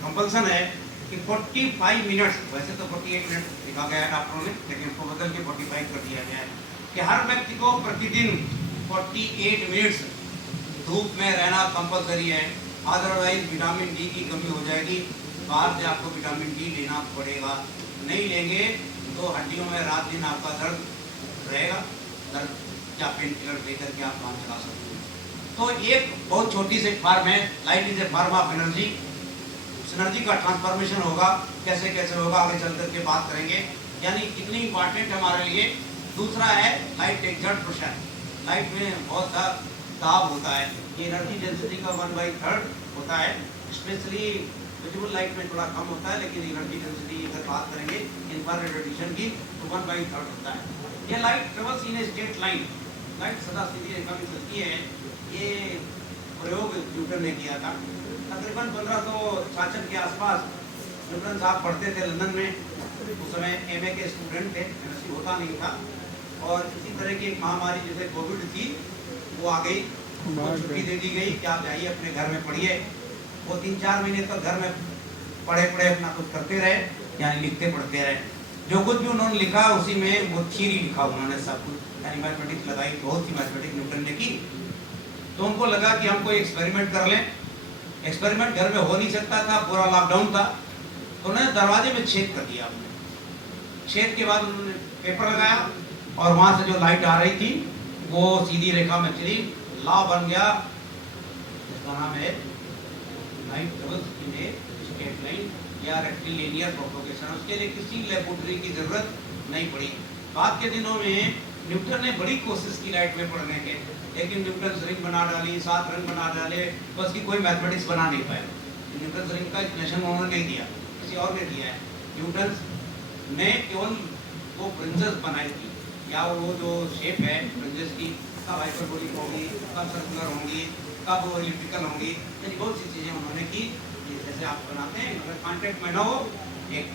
कंपल्सन है कि 45 मिनट्स, वैसे तो 48 मिनट लिखा गया है डॉक्टरों ने, लेकिन उसको बदल के 45 कर दिया गया है कि हर व्यक्ति को प्रतिदिन 48 मिनट्स धूप में रहना कंपल्सरी है। अदरवाइज विटामिन डी की कमी हो जाएगी। बाहर से आपको विटामिन डी लेना पड़ेगा। नहीं लेंगे तो हड्डियों में रात दिन आपका दर्द रहेगा। दर्द या पेन किलर लेकर के आप काम चला सकते हैं। तो एक बहुत छोटी सी फॉर्म है, light is a form of energy. उस एनर्जी का ट्रांसफॉर्मेशन होगा, कैसे कैसे होगा आगे चल करके बात करेंगे, यानी कितनी इंपॉर्टेंट हमारे लिए। दूसरा है लाइट एक्सर्ट प्रेशर। लाइट में बहुत सा दाब होता है। ये एनर्जी डेंसिटी का 1/3 होता है। स्पेशली विजिबल लाइट में थोड़ा कम होता है, लेकिन एनर्जी डेंसिटी अगर बात करेंगे इंफ्रारेड रेडिएशन की तो 1/3 होता है। ये light travels in a straight line, light सदा सीधी रेखा में चलती है। ये प्रयोग न्यूटन ने किया था तकरीबन 1566 के आसपास। न्यूटन साहब पढ़ते थे लंदन में, उस समय एमए के स्टूडेंट थे, एमएससी होता नहीं था। और इसी तरह की एक महामारी जैसे कोविड थी वो आ गई, छुट्टी दे दी गई कि आप जाइए अपने घर में पढ़िए। वो 3-4 महीने तक घर में पढ़े अपना कुछ करते रहे, यानी लिखते पढ़ते रहे। जो कुछ भी उन्होंने लिखा उसी में वो थ्योरी लिखा उन्होंने सब कुछ, यानी मैथमेटिक्स लगाई, बहुत सी मैथमेटिक्स न्यूटन ने की। तो उनको लगा कि हम कोई एक्सपेरिमेंट कर लें। एक्सपेरिमेंट घर में हो नहीं सकता था, पूरा लॉकडाउन था, तो उन्होंने दरवाजे में छेद कर दिया। अपने छेद के बाद उन्होंने पेपर लगाया और वहाँ से जो लाइट आ रही थी वो सीधी रेखा में चली। लॉ बन गया, जिसका नाम है light travels in a straight line या रेक्टिलिनियर प्रोपोगेशन। उसके लिए किसी लेबोरेटरी की जरूरत नहीं पड़ी। बाद के दिनों में न्यूटन ने बड़ी कोशिश की लाइट में पढ़ने के, लेकिन न्यूटन रिंग बना डाली, 7 रंग बना डाले, तो उसकी कोई मैथमेटिक्स बना नहीं पाया। न्यूटन रिंग का एक्सप्लेनेशन उन्होंने नहीं दिया, किसी और ने दिया है। न्यूटन ने केवल वो फ्रिंजेस बनाई थी, या वो जो शेप है फ्रिंजेस की, कब हाइपरबोलिक होंगी, कब सर्कुलर होंगी, कब वो एलिप्टिकल होंगी, यानी बहुत सी चीज़ें उन्होंने की। जैसे आप बनाते हैं, अगर कॉन्टैक्ट में ना हो, एक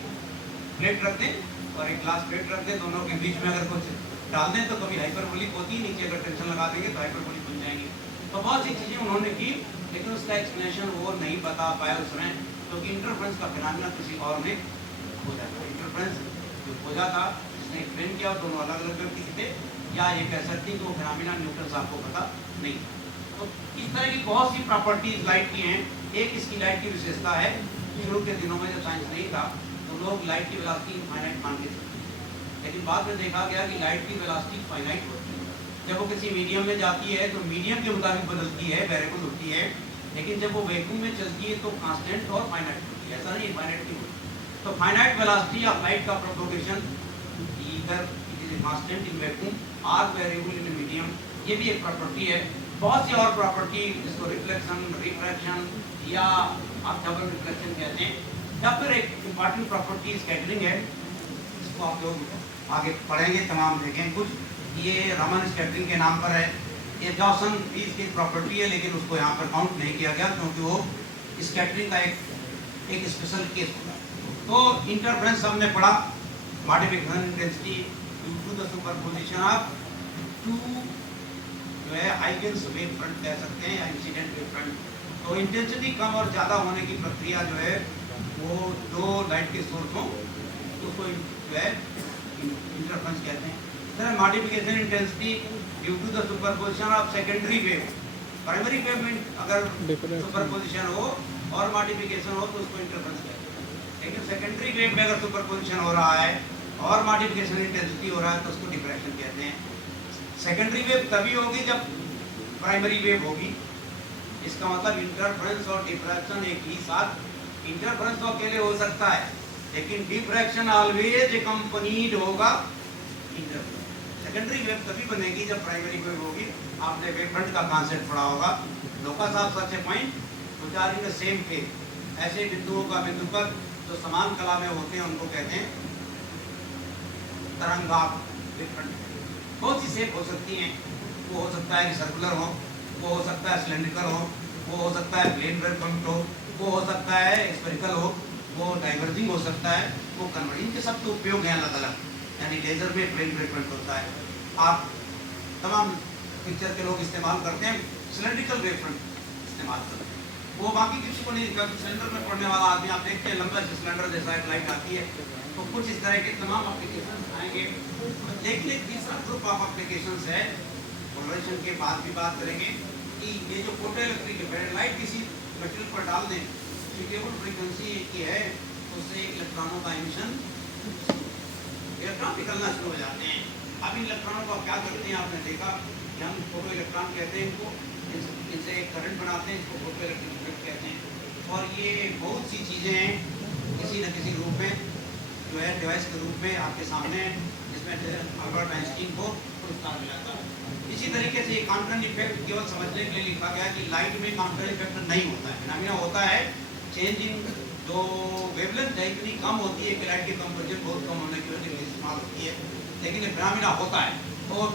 प्लेट रख दें और एक ग्लास प्लेट रख दें, दोनों के बीच में अगर कुछ डाल दें तो कभी हाइपरबोलिक होती, नीचे अगर टेंशन लगा देंगे तो हाइपरबोलिक बन जाएंगे। तो बहुत सी चीज़ें उन्होंने की, लेकिन उसका एक्सप्लेनेशन वो नहीं बता पाया उस समय, क्योंकि इंटरफ्रेंस का फिनोमेना किसी और ने खोजा था। इंटरफ्रेंस जो खोजा था, जिसने एक्सप्लेन किया, दोनों अलग अलग व्यक्ति थे, या ये कह सकते हैं कि वो फिनोमेना न्यूटन साहब को पता नहीं। तो इस तरह की बहुत सी प्रॉपर्टीज लाइट की हैं। एक इसकी लाइट की विशेषता है, शुरू के दिनों में जब साइंस नहीं था तो लोग लाइट की वेलोसिटी इनफाइनाइट मानते थे, लेकिन बाद में देखा गया कि लाइट की वेलोसिटी फाइनाइट होती है। जब वो किसी मीडियम में जाती है तो मीडियम के मुताबिक बदलती है, वेरिएबल होती है, लेकिन जब वो वैक्यूम में चलती है तो कांस्टेंट और फाइनाइट होती है। ऐसा नहीं इनफाइनाइट नहीं होती। तो फाइनाइट वेलोसिटी ऑफ लाइट का propagation either it is constant in vacuum और वेरिएबल इन मीडियम, ये भी एक प्रॉपर्टी है। बहुत सी और प्रॉपर्टी, जिसको रिफ्लेक्शन, रिफ्रैक्शन या आप डबल रिफ्लेक्शन कहते हैं, या फिर एक इम्पॉर्टेंट प्रॉपर्टी स्कैटरिंग है, इसको आप लोग आगे पढ़ेंगे, तमाम देखें। कुछ ये रमन स्कैटरिंग के नाम पर है। ये जॉसन बीज की प्रॉपर्टी है, लेकिन उसको यहाँ पर काउंट नहीं किया गया, क्योंकि वो स्कैटरिंग का एक स्पेशल केस होता है। तो इंटरफेरेंस हमने पढ़ा, modification intensity due to the superposition of two जो है आइगन्स वेव फ्रंट कह सकते हैं या इंसिडेंट वेव फ्रंट। तो इंटेंसिटी कम और ज़्यादा होने की प्रक्रिया जो है वो दो लाइट के सोर्स हों तो उसको जो है इंटरफेरेंस कहते हैं। Sir modification intensity due to the superposition of secondary wave, primary wave में अगर सुपरपोजिशन हो और मॉडिफिकेशन हो तो उसको इंटरफेरेंस कहते हैं। लेकिन सेकेंडरी वेव में अगर सुपरपोजिशन हो रहा है और मॉडिफिकेशन इंटेंसिटी हो रहा है तो उसको डिफ्रैक्शन कहते हैं। सेकेंडरी वेव तभी होगी जब प्राइमरी वेव होगी। इसका मतलब इंटरफेरेंस और डिफ्रैक्शन एक ही साथ, इंटरफेरेंस तो अकेले हो सकता है लेकिन डिफ्रैक्शन ऑलवेज अकम्पनीड होगा इंटरफेरेंस। सेकेंडरी वेव तभी बनेगी जब प्राइमरी वेव होगी। आपने वेव फ्रंट का कॉन्सेप्ट पढ़ा होगा, locus of such a point which are in the same phase. ऐसे बिंदुओं का बिंदु पर जो समान कला में होते हैं उनको कहते हैं तरंगाप वेव फ्रंट। बहुत सी शेप हो सकती हैं, वो हो सकता है कि सर्कुलर हो, वो हो सकता है सिलेंड्रिकल हो, वो हो सकता है प्लेन वेव फ्रंट हो, वो हो सकता है स्फेरिकल हो, वो डाइवर्जिंग हो सकता है, वो कन्वर्जिंग के सब तो उपयोग हैं अलग अलग। यानी लेजर में प्लेन वेव फ्रंट होता है, आप तमाम पिक्चर के लोग इस्तेमाल करते हैं सिलेंड्रिकल वेव फ्रंट इस्तेमाल करते हैं, वो बाकी किसी को नहीं दिखा। सिलेंडर में पड़ने वाला आदमी आप देखते हैं लंबा सिलेंडर जैसा एक लाइट आती है, तो कुछ इस तरह के तमाम एप्लीकेशन आएंगे। लेकिन एक तीसरा ग्रुप ऑफ एप्लीकेशंस है, पोलराइजेशन के बाद भी बात करेंगे कि ये जो फोटो इलेक्ट्रिक लाइट किसी मटेरियल पर डाल दें, सुटेबल फ्रीक्वेंसी की है, उससे इलेक्ट्रॉनों का एमिशन, इलेक्ट्रॉन निकलना शुरू हो जाते हैं। अब इन इलेक्ट्रॉनों को क्या करते हैं, आपने देखा कि हम फोटो इलेक्ट्रॉन कहते हैं इनको, इनसे करंट बनाते हैं, इसको फोटो इलेक्ट्रिक इफेक्ट कहते हैं। और ये बहुत सी चीज़ें हैं किसी न किसी रूप में जो है डिवाइस के रूप में आपके सामने है, जिसमें अल्बर्ट आइंस्टीन को पुरस्कार मिला था। इसी तरीके से काउंटर इफेक्ट केवल समझने के लिए लिखा गया कि लाइट में काउंटर इफेक्ट नहीं होता है, फिनोमेना होता है चेंज इन जो वेवलेंथ है इतनी कम होती है कि लाइट की कंपोजिशन बहुत कम होने की वजह से इस्तेमाल होती है, लेकिन ये फिनोमेना होता है। तो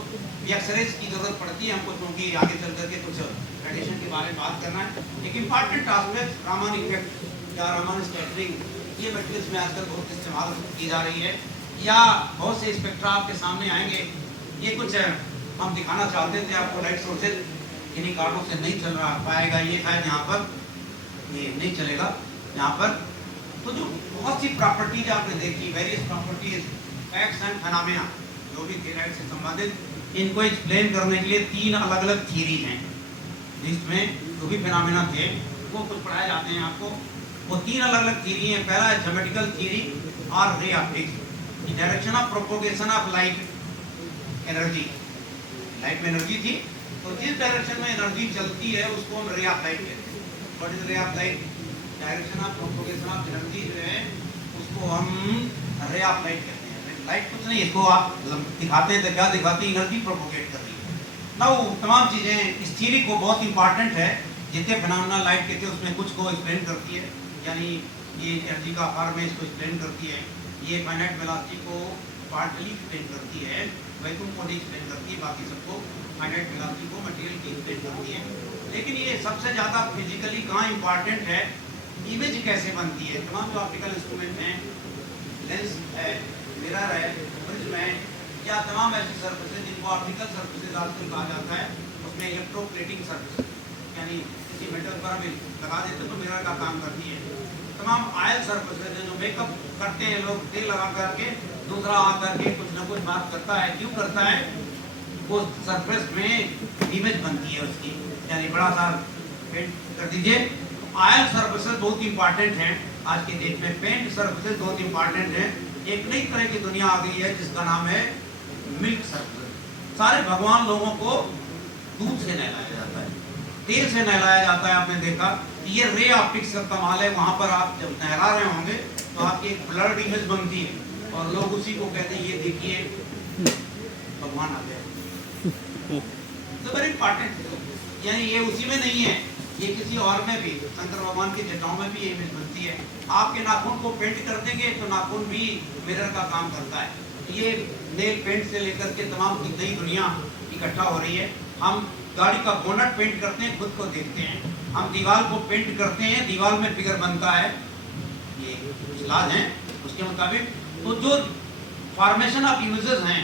एक्सरेज की जरूरत पड़ती है हमको, क्योंकि आगे चल करके कुछ रेडिएशन के बारे में बात करना है। एक इम्पॉर्टेंट आस्पेक्ट रामन इफेक्ट या रामन स्कैटरिंग, ये मटेरियल्स में आजकल बहुत इस्तेमाल की जा रही है, या बहुत से स्पेक्ट्रा आपके सामने आएंगे। ये कुछ हम दिखाना चाहते थे आपको, लाइट सोर्सेज किन्हीं कारणों से नहीं चल रहा पाएगा, ये शायद यहाँ पर ये नहीं चलेगा यहाँ पर। तो जो बहुत सी प्रॉपर्टीज आपने देखी, various properties, facts and phenomena जो भी थे लाइट से संबंधित, इनको एक्सप्लेन करने के लिए तीन अलग अलग थ्योरीज हैं, जिसमें जो भी फिनोमेना थे वो कुछ पढ़ाए जाते हैं आपको। वो तीन अलग अलग थ्योरी हैं। पहला है ज्योमेट्रिकल थ्योरी और ray optics, direction of propagation of light energy. Light में एनर्जी थी तो जिस डायरेक्शन में एनर्जी चलती है उसको हम रे ऑफ लाइट कहते हैं। What is ray of light? Direction of propagation of energy जो है उसको हम रे ऑफ लाइट कहते हैं। लाइट कुछ नहीं, इसको आप दिखाते हैं तो क्या दिखाते हैं, एनर्जी प्रोपोगेट कर रही है ना। वो तमाम चीज़ें इस थ्योरी को बहुत इंपॉर्टेंट है। जितने फिनोमेना लाइट के थे उसमें कुछ को एक्सप्लेन करती है, यानी ये एनर्जी का फॉर्म है इसको एक्सप्लेन करती है, ये फाइनाइट वेलोसिटी को पार्टली एक्सप्लेन करती है, वैक्यूम को नहीं एक्सप्लेन करती है, बाकी सबको फाइनाइट वेलोसिटी को मटेरियल की एक्सप्लेन करती है। लेकिन ये सबसे ज़्यादा फिजिकली कहाँ इंपॉर्टेंट है, इमेज कैसे बनती है। तमाम जो ऑप्टिकल इंस्ट्रूमेंट हैं, लेंस है, मिरर है, प्रिज्म है, या तमाम ऐसी सर्फेसेज जिनको ऑप्टिकल सर्फेसेज आजकल कहा जाता है, उसमें इलेक्ट्रोप्लेटिंग सर्फेसेज यानी किसी मेटल पर हमें लगा देते तो मिरर का काम करती है। तमाम आयल सर्फेसेज हैं जो मेकअप करते हैं लोग, तेल लगा करके, दूसरा आकर के कुछ ना कुछ बात करता है, क्यों करता है, वो सरफेस में इमेज बनती है उसकी, यानी बड़ा सा पेंट कर दीजिए। आयल सर्फेसेज बहुत इंपॉर्टेंट हैं आज के डेट में, पेंट सर्फेसेज बहुत इंपॉर्टेंट हैं। एक नई तरह की दुनिया आ गई है जिसका नाम है मिल्क सर्फेसेज। सारे भगवान लोगों को दूध से नहलाया जाता है, तेल से नहलाया जाता है। आपने देखा ये रे ऑप्टिक्स का कमाल है। वहाँ पर आप जब नहला रहे होंगे तो आपकी एक ब्लर्ड इमेज बनती है और लोग उसी को कहते हैं ये देखिए भगवान आ गए। तो वेरी इंपॉर्टेंट, यानी ये उसी में नहीं है, ये किसी और में भी, शंकर भगवान की जटाओं में भी ये इमेज बनती है। आपके नाखून को पेंट कर देंगे तो नाखून भी मिरर का काम करता है। ये नेल पेंट से लेकर के तमाम की नई दुनिया इकट्ठा हो रही है। हम गाड़ी का बोनट पेंट करते हैं, खुद को देखते हैं। हम दीवार को पेंट करते हैं, दीवार में फिगर बनता है, ये कुछ लाज हैं उसके मुताबिक। तो जो फॉर्मेशन ऑफ इमेजेस हैं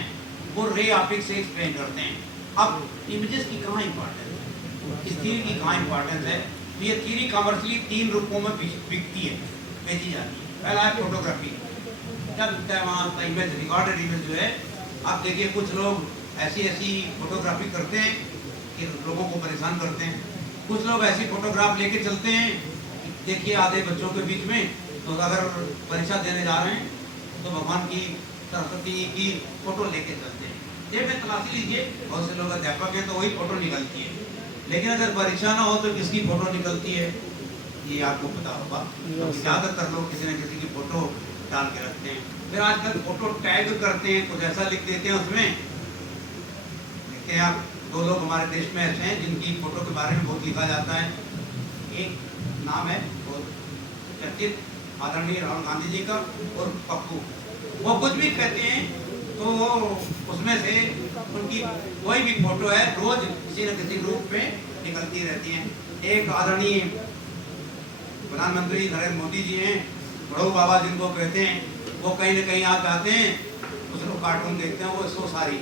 वो रे ऑप्टिक्स से एक्सप्लेन करते हैं। अब इमेजेस की कहाँ इंपॉर्टेंस है, इस थ्योरी की कहाँ इंपॉर्टेंस है? तो ये थ्योरी कमर्शियली 3 रूपों में बिकती है, बेची जाती है। पहला है फोटोग्राफी, क्या बिकता है वहाँ इमेज, रिकॉर्डेड इमेज जो है। आप देखिए कुछ लोग ऐसी फोटोग्राफी करते हैं कि लोगों को परेशान करते हैं। कुछ लोग ऐसी फोटोग्राफ लेके चलते हैं, देखिए आधे बच्चों के बीच में, तो अगर परीक्षा देने जा रहे हैं तो भगवान की, सरस्वती की फोटो लेके चलते हैं। जेब में तलाशी लीजिए, बहुत से लोग अध्यापक हैं तो वही फोटो निकलती है, लेकिन अगर परीक्षा ना हो तो किसकी फोटो निकलती है ये आपको पता होगा। तो ज़्यादातर लोग किसी न किसी की फोटो डाल के रखते हैं। फिर आजकल फोटो टैग करते हैं, कुछ ऐसा लिख देते हैं उसमें। देखते हैं आप, 2 लोग हमारे देश में ऐसे हैं जिनकी फोटो के बारे में बहुत लिखा जाता है। एक नाम है बहुत चर्चित आदरणीय राहुल गांधी जी का, और पप्पू। वो कुछ भी कहते हैं तो उसमें से उनकी कोई भी फोटो है रोज किसी न किसी रूप में निकलती रहती हैं। एक आदरणीय प्रधानमंत्री नरेंद्र मोदी जी हैं, बड़ो बाबा जिनको कहते हैं, वो कहीं न कहीं आप जाते हैं, उसको कार्टून देखते हैं, वो सो सारी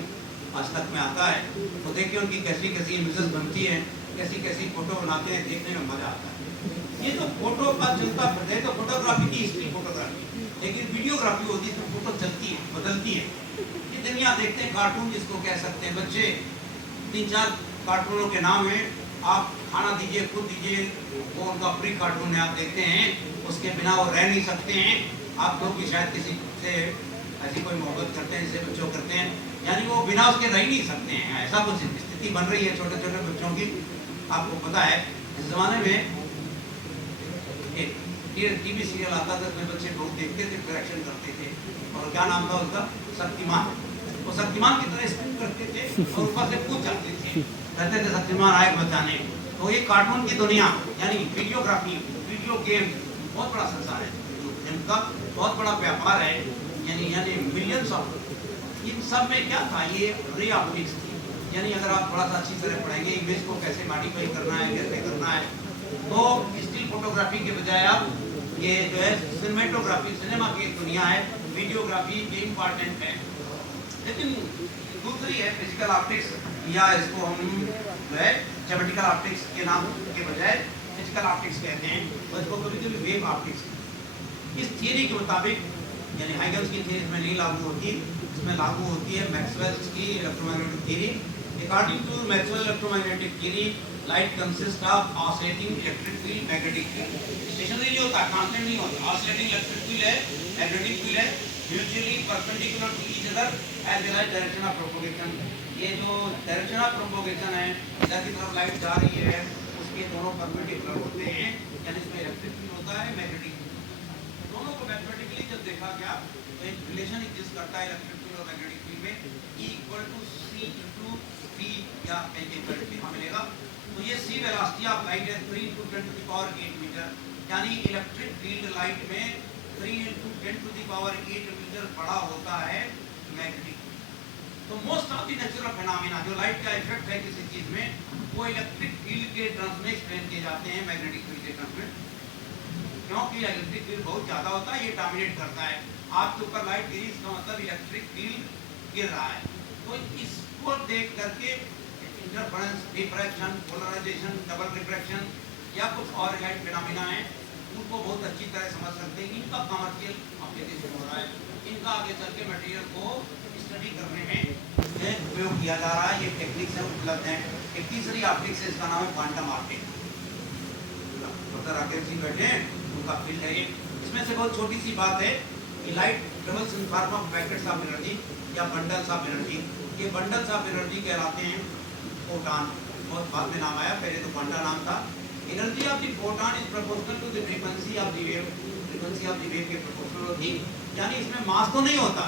आज तक में आता है। तो देखिए उनकी कैसी कैसी इमेजेस बनती हैं, कैसी कैसी फोटो बनाते हैं, देखने में मजा आता है। ये तो फोटो का चलता फिरता है, तो फोटोग्राफी की हिस्ट्री फोटोग्राफी, लेकिन वीडियोग्राफी होती है, फोटो चलती है, बदलती है। ये दुनिया देखते हैं, कार्टून जिसको कह सकते हैं, बच्चे 3-4 कार्टूनों के नाम है, आप खाना दीजिए, खुद दीजिए, वो उनका फ्री कार्टून है, आप देखते हैं, उसके बिना वो रह नहीं सकते हैं। आप लोग भी शायद किसी से ऐसी कोई मोहब्बत करते हैं जैसे बच्चों करते हैं, यानी वो बिना उसके रह नहीं सकते हैं। ऐसा कुछ स्थिति बन रही है छोटे छोटे बच्चों की। आपको पता है इस जमाने में एक टीवी सीरियल आता था, उसमें बच्चे बहुत देखते थे, प्रोडक्शन करते थे, और क्या नाम था उसका, शक्तिमान। वो शक्तिमान की तरह स्क्रिप्ट करते थे और ऊपर से पूछ जाते थे, कहते थे शक्तिमान आए बचाने। तो ये कार्टून की दुनिया यानी वीडियोग्राफी, वीडियो गेम बहुत बड़ा संसार है, इनका बहुत बड़ा व्यापार है, यानी मिलियंस ऑफ। इन सब में क्या था, ये रे ऑप्टिक्स थी। यानी अगर आप थोड़ा सा अच्छी तरह पढ़ेंगे इमेज को कैसे मॉडिफाई करना है, कैसे करना है, तो स्टिल फोटोग्राफी के बजाय आप ये जो है सिनेमेटोग्राफी, सिनेमा की एक दुनिया है, वीडियोग्राफी ये इम्पॉर्टेंट है। लेकिन दूसरी है फिजिकल ऑप्टिक्स, या इसको हम जो है ज्योमेट्रिकल ऑप्टिक्स के नाम के बजाय फिजिकल ऑप्टिक्स कहते हैं, और इसको कभी कभी वेव ऑप्टिक्स। इस थियरी के मुताबिक, यानी हाइगन्स की थियरी इसमें नहीं लागू होती, इसमें लागू होती है मैक्सवेल्स की electromagnetic theory. According to Maxwell electromagnetic theory, light consist of oscillating electric field, magnetic field. Stationary नहीं होता, कांस्टेंट नहीं होता, ऑसिलेटिंग इलेक्ट्रिक फील्ड है, मैग्नेटिक फील्ड है, mutually perpendicular to each other as well as direction of propagation. ये जो डायरेक्शन ऑफ प्रोपगेशन है, इधर की तरफ लाइट जा रही है, उसके दोनों परपेंडिकुलर होते हैं, यानी इसमें इलेक्ट्रिक फील्ड होता है, मैग्नेटिक फील्ड। दोनों को मैथमेटिकली जब देखा गया तो एक रिलेशन एग्जिस्ट करता है इलेक्ट्रिक फील्ड और मैग्नेटिक फील्ड में, E equal to C into P, या लिखा मिलेगा। तो ये C वेलोसिटी ऑफ लाइट है 3 × 10⁸ मीटर, यानी इलेक्ट्रिक फील्ड लाइट में 3 × 10⁸ मीटर बड़ा होता है मैग्नेटिक। तो most of the natural phenomena जो लाइट का इफेक्ट है किसी चीज में, वो इलेक्ट्रिक फील्ड के टर्म्स में एक्सप्लेन किए जाते हैं, मैग्नेटिक फील्ड के टर्म्स में, क्योंकि इलेक्ट्रिक फील्ड बहुत ज्यादा होता है, ये डोमिनेट करता है। आपके ऊपर लाइट गिरी, इसका मतलब इलेक्ट्रिक फील्ड गिर रहा है। तो इसको देख करके interference, diffraction, polarisation, double refraction या कुछ और लाइट फिनोमेना है, उनको बहुत अच्छी तरह समझ सकते हैं। इनका कमर्शियल एप्लीकेशन हो रहा है, इनका आगे चल के मटेरियल को स्टडी करने में उपयोग किया जा रहा है। ये टेक्निक से उपलब्ध है। एक तीसरी ऑप्टिक्स है, इसका नाम है quantum optics. Doctor Rakesh ji बैठे हैं, उनका फील्ड है ये। इसमें से बहुत छोटी सी बात है कि light travels in form of packets of energy या बंडल्स ऑफ एनर्जी। ये बंडल्स ऑफ एनर्जी कहलाते हैं फोटॉन। बहुत बाद में नाम आया, पहले तो क्वांटा नाम था। Energy of the photon is proportional to the frequency of the wave. Frequency of the wave के प्रोपोर्शनल होती, यानी इसमें मास तो नहीं होता,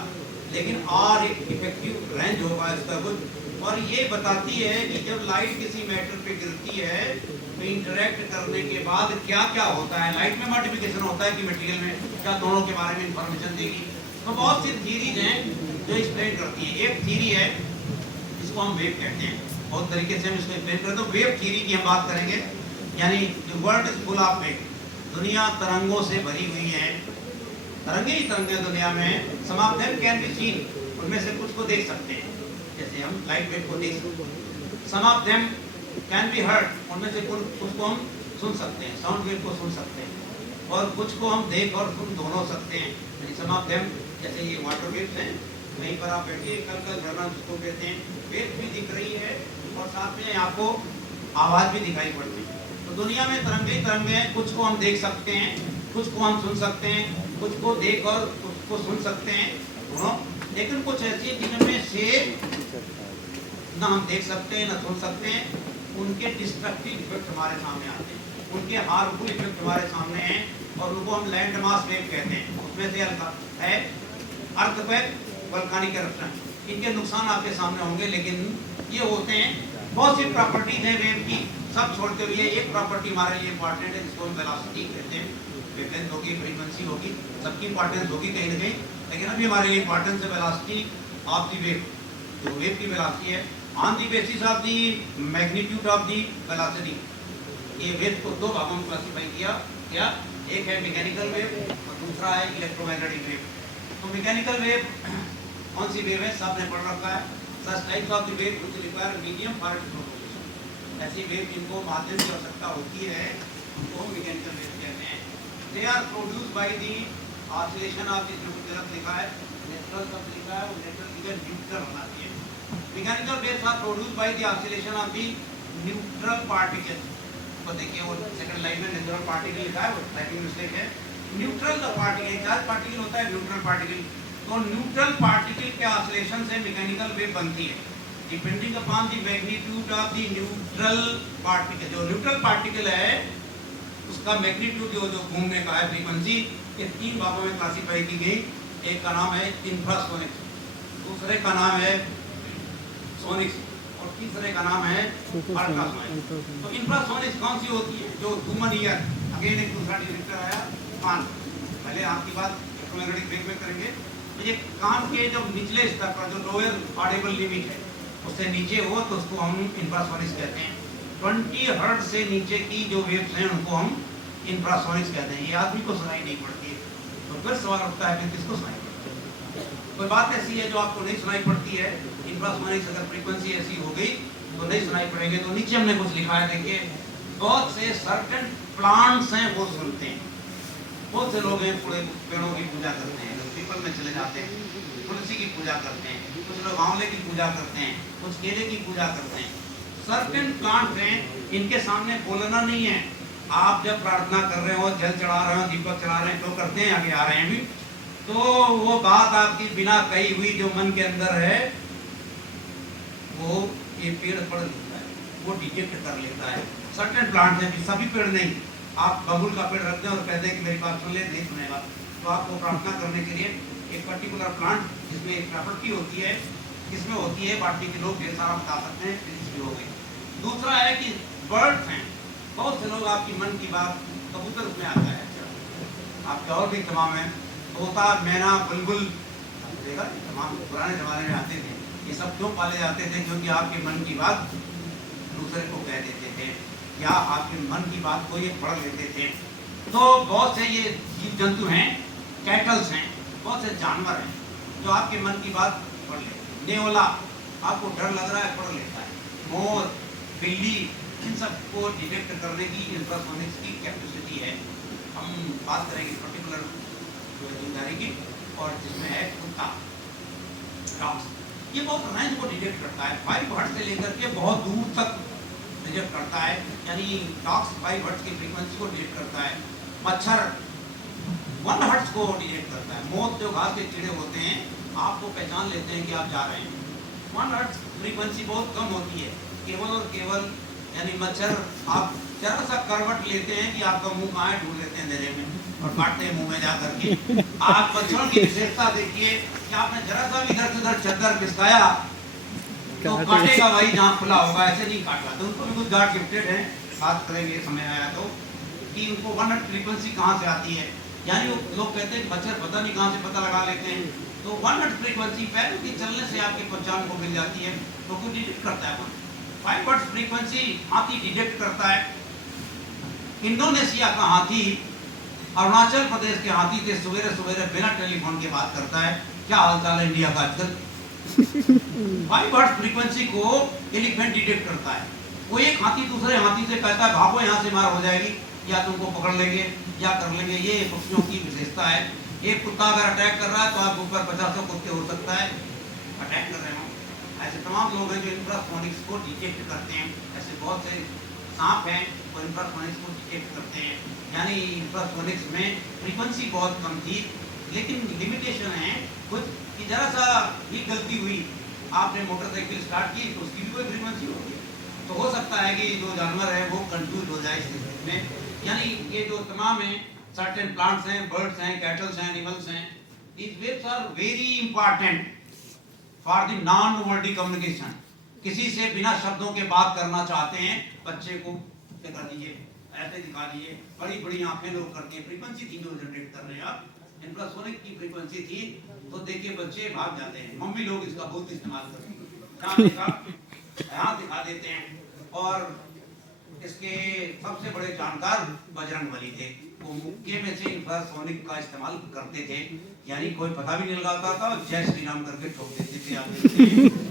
लेकिन और एक इफेक्टिव रेंज होगा इसका कुछ। और ये बताती है कि जब लाइट किसी मैटर पे गिरती है तो इंटरेक्ट करने के बाद क्या क्या होता है। लाइट में मल्टीप्लिकेशन होता है कि मटेरियल में, क्या दोनों के बारे में इंफॉर्मेशन देगी। तो बहुत सी थ्योरीज हैं जो एक्सप्लेन करती है। एक थ्योरी है जिसको हम वेव कहते हैं, बहुत तरीके से हम इसको एक्सप्लेन करते हैं। तो वेव थ्योरी की हम बात करेंगे, यानी the world is full of wave. दुनिया तरंगों से भरी हुई है, तरंगे ही तरंगे दुनिया में। Some of them can be seen, उनमें से कुछ को देख सकते हैं, जैसे हम लाइट वेव को देख सकते हैं। Some of them can be heard, उनमें से कुछ को हम सुन सकते हैं, साउंड वेव को सुन सकते हैं, और कुछ को हम देख और सुन दोनों सकते हैं। सम ऑफ देम, जैसे ये वाटर वेव्स हैं, वहीं पर आप बैठिए, कल का झरना जिसको कहते हैं, वेव भी दिख रही है और साथ में आपको आवाज भी दिखाई पड़ती है। तो दुनिया में तरंगे ही तरंगे हैं, कुछ को हम देख सकते हैं, कुछ को हम सुन सकते हैं, कुछ को देख और कुछ को सुन सकते हैं दोनों। लेकिन कुछ ऐसी जिनमें से ना हम देख सकते हैं ना सुन सकते हैं, उनके डिस्ट्रक्टिव इफेक्ट हमारे सामने आते हैं, उनके हार्मफुल इफेक्ट हमारे सामने हैं, और उनको हम लैंड मास वेव कहते हैं। उसमें से है अर्थक्वेक, वोल्केनिक इरप्शन, इनके नुकसान आपके सामने होंगे, लेकिन ये होते हैं। बहुत सी प्रॉपर्टीज हैं वेव की, सब छोड़ते हुए एक प्रॉपर्टी हमारे लिए इंपॉर्टेंट है, जिसको हम वेलोसिटी कहते हैं। वेवलेंथ होगी, फ्रीक्वेंसी होगी, सबकी इंपॉर्टेंस होगी कहीं ना कहीं, लेकिन अभी हमारे लिए इंपॉर्टेंस है वेलोसिटी ऑफ द वेव। जो वेव की वेलोसिटी है on the basis of the magnitude of the velocity. ये वेव को दो भागों में क्लासिफाई किया क्या, एक है मैकेनिकल वेव और दूसरा है इलेक्ट्रोमैग्नेटिक वेव। तो मैकेनिकल वेव कौन सी वेव है, सबने पढ़ रखा है। Such types of the wave which require medium for its propagation, ऐसी वेव जिनको माध्यम की आवश्यकता होती है उनको मैकेनिकल वेव कहते हैं। They are produced by the oscillation of the, जो गलत लिखा है, नेचुरल शब्द लिखा है, वो नेचुरल की जगह न्यूट्रल होना चाहिए। Mechanical waves are produced by the oscillation of the neutral particle. तो देखिए वो सेकंड लाइन में नेचुरल पार्टिकल लिखा है, वो टाइपिंग मिस्टेक है। न्यूट्रल पार्टिकल, क्या पार्टिकल होता है, न्यूट्रल पार्टिकल। तो न्यूट्रल पार्टिकल के ऑसिलेशन से मैकेनिकल वेव बनती है, depending upon the magnitude of the neutral particle. जो न्यूट्रल पार्टिकल है उसका मैग्नीट्यूड जो घूमने का है, फ्रीक्वेंसी, ये तीन भागों में क्लासिफाई की गई। एक का नाम है इंफ्रासोनिक्स, दूसरे का नाम है सोनिक्स, और तीसरे का नाम है अल्ट्रासोनिक्स। तो इंफ्रासोनिक्स कौन सी होती है, जो ह्यूमन ईयर, अगेन एक दूसरा डिटेक्टर आया कान, पहले आपकी बात इलेक्ट्रोमैग्नेटिक वेव में करेंगे। तो ये कान के जो निचले स्तर पर जो लोअर ऑडिबल लिमिट है उससे नीचे हो तो उसको हम इंफ्रासोनिक्स कहते हैं। 20 हर्ट्ज से नीचे की जो वेव्स हैं उनको हम इंफ्रासोनिक्स कहते हैं। ये आदमी को सुनाई नहीं पड़ती है, तो फिर सवाल उठता है कि किसको सुनाई पड़ती है। कोई बात ऐसी है जो आपको नहीं सुनाई पड़ती है, इंफ्रासोनिक्स अगर फ्रीक्वेंसी ऐसी हो गई तो नहीं सुनाई पड़ेगी। तो नीचे हमने कुछ लिखा है, देखिए, बहुत से सर्टेन प्लांट्स हैं वो सुनते हैं। बहुत से लोग हैं पूरे पेड़ों की पूजा करते हैं, पीपल में चले जाते हैं, तुलसी की पूजा करते हैं, कुछ लोग आंवले की पूजा करते हैं, कुछ केले की पूजा करते हैं। सर्टेन प्लांट्स हैं, इनके सामने बोलना नहीं है। आप जब प्रार्थना कर रहे हो, जल चढ़ा रहे हो, दीपक चढ़ा रहे हैं, तो करते हैं, आगे आ रहे हैं भी, तो वो बात आपकी बिना कही हुई जो मन के अंदर है वो ये पेड़ पढ़ लेता है, वो डिटेक्ट कर लेता है। सर्टेन प्लांट हैं, सभी पेड़ नहीं। आप बबूल का पेड़ रखते हैं और कहते हैं कि मेरी बात सुन ले, नहीं सुनेगा, तो आपको प्रार्थना करने के लिए एक पर्टिकुलर प्लांट जिसमें एक प्रॉपर्टी होती है, किसमें होती है, बाकी के लोग ढेर सारा बता सकते हैं, इसकी हो गई। दूसरा है कि बर्ड्स हैं, बहुत से लोग आपकी मन की बात, कबूतर उसमें आता है, आपके और भी तमाम है, तोता, मैना, बुलबुल, देखा तमाम पुराने जमाने में आते थे। ये सब क्यों पाले जाते थे, क्योंकि आपके मन की बात दूसरे को कह देते थे या आपके मन की बात को ये पढ़ लेते थे। तो बहुत से ये जीव जंतु हैं, कैटल्स हैं, बहुत से जानवर हैं जो आपके मन की बात पढ़ लेते हैं। नेवला, आपको डर लग रहा है, पढ़ लेता है। मोर, बिल्ली, इन सबको डिटेक्ट करने की इंफ्रासोनिक्स की कैपेसिटी है। हम बात करेंगे पर्टिकुलर जिम्मेदारी की, और जिसमें है कुत्ता, डॉग्स। ये बहुत रेंज को डिटेक्ट करता है, 5 हर्ट्ज से लेकर के बहुत दूर तक डिटेक्ट करता है, यानी डॉग्स 5 हर्ट्ज की फ्रीक्वेंसी को डिटेक्ट करता है। मच्छर 1 हर्ट्ज को डिटेक्ट करता है। मोत, जो घास के कीड़े होते हैं, आपको पहचान लेते हैं कि आप जा रहे हैं। 1 हर्ट्ज फ्रीक्वेंसी बहुत कम होती है, केवल और केवल, यानी मच्छर आप जरा सा करवट लेते हैं कि आपका मुंह कहाँ है, ढूंढ लेते हैं अंधेरे में और काटते हैं मुंह में जा करके। आप मच्छरों की विशेषता देखिए कि आपने जरा सा भी इधर से उधर चद्दर खिसकाया तो काटेगा वही जहाँ खुला होगा, ऐसे नहीं काटता। तो उनको भी कुछ गार्ड गिफ्टेड है, बात करेंगे समय आया तो, कि उनको 1 हर्ट्ज फ्रीक्वेंसी कहाँ से आती है। यानी वो लोग कहते हैं कि मच्छर पता नहीं कहाँ से पता लगा लेते हैं, तो 1 हर्ट्ज फ्रीक्वेंसी पैरों की चलने से आपकी पहचान को मिल जाती है, तो कुछ डिटेक्ट करता है। 5 हर्ट्ज फ्रीक्वेंसी हाथी डिटेक्ट करता है। इंडोनेशिया का हाथी अरुणाचल प्रदेश के हाथी से सवेरे सवेरे बिना टेलीफोन के बात करता है, क्या हाल चाल है इंडिया का आजकल। 5 हर्ट्ज फ्रीक्वेंसी को एलिफेंट डिटेक्ट करता है। वो एक हाथी दूसरे हाथी से कहता है भागो यहाँ से मार हो जाएगी, या तुमको पकड़ लेंगे या कर लेंगे। ये पक्षियों की विशेषता है। एक कुत्ता अगर अटैक कर रहा है तो आपके ऊपर 50 कुत्ते हो सकता है अटैक कर रहे हो। ऐसे तमाम लोग हैं जो इंफ्रासोनिक्स को डिटेक्ट करते हैं। ऐसे बहुत से सांप हैं वो इंफ्रासोनिक्स को डिटेक्ट करते हैं। यानी इंफ्रासोनिक्स में फ्रीक्वेंसी बहुत कम थी, लेकिन लिमिटेशन है कुछ कि जरा सा भी गलती हुई, आपने मोटरसाइकिल स्टार्ट की तो उसकी भी कोई फ्रीक्वेंसी होगी, तो हो सकता है कि जो जानवर है वो कंफ्यूज हो जाए इस में। यानी ये जो तमाम है, सर्टेन प्लांट्स हैं, बर्ड्स हैं, कैटल्स हैं, एनिमल्स हैं, these waves are very important for the non-verbal communication। किसी से बिना शब्दों के बात करना चाहते हैं, बच्चे को कर दीजिए, ऐसे दिखा दीजिए, बड़ी बड़ी आंखें लोग करते हैं। फ्रीक्वेंसी थी जो जनरेट कर रहे हैं आप, इंफ्रासोनिक की फ्रीक्वेंसी थी, तो देखिए बच्चे भाग जाते हैं। मम्मी लोग इसका बहुत इस्तेमाल करते हैं, यहाँ दिखा देते हैं। और इसके सबसे बड़े जानकार बजरंगबली थे। वो मुक्के में से इंफ्रासोनिक का इस्तेमाल करते थे, यानी कोई पता भी नहीं लगाता था, जय श्री राम करके ठोक देते थे। आप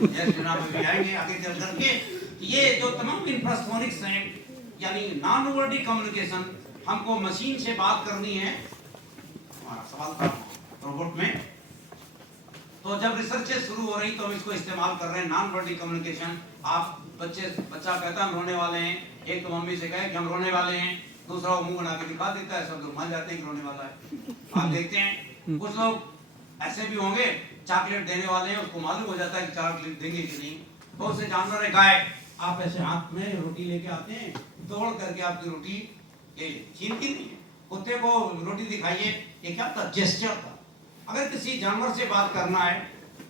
जय श्री राम में आएंगे आगे चल करके। ये जो तमाम इंफ्रासोनिक्स हैं, यानी नॉन वर्डी कम्युनिकेशन, हमको मशीन से बात करनी है। हमारा सवाल था रोबोट में, तो जब रिसर्चेस शुरू हो रही तो हम इसको इस्तेमाल कर रहे हैं, नॉन वर्डी कम्युनिकेशन। आप बच्चा कहता है हम रोने वाले हैं, एक तो मम्मी से कहे कि हम रोने वाले हैं, दूसरा वो मुंह बना के दिखा देता है, सब लोग मान जाते हैं कि रोने वाला है। आप देखते हैं कुछ लोग ऐसे भी होंगे, चॉकलेट देने वाले हैं, उसको मालूम हो जाता है कि चॉकलेट देंगे कि नहीं। बहुत से जानवर है, गाय, आप ऐसे हाथ में रोटी लेके आते हैं, दौड़ करके आपकी रोटी ये छीनती नहीं है। कुत्ते को रोटी दिखाइए, ये क्या था, जेस्चर था। अगर किसी जानवर से बात करना है,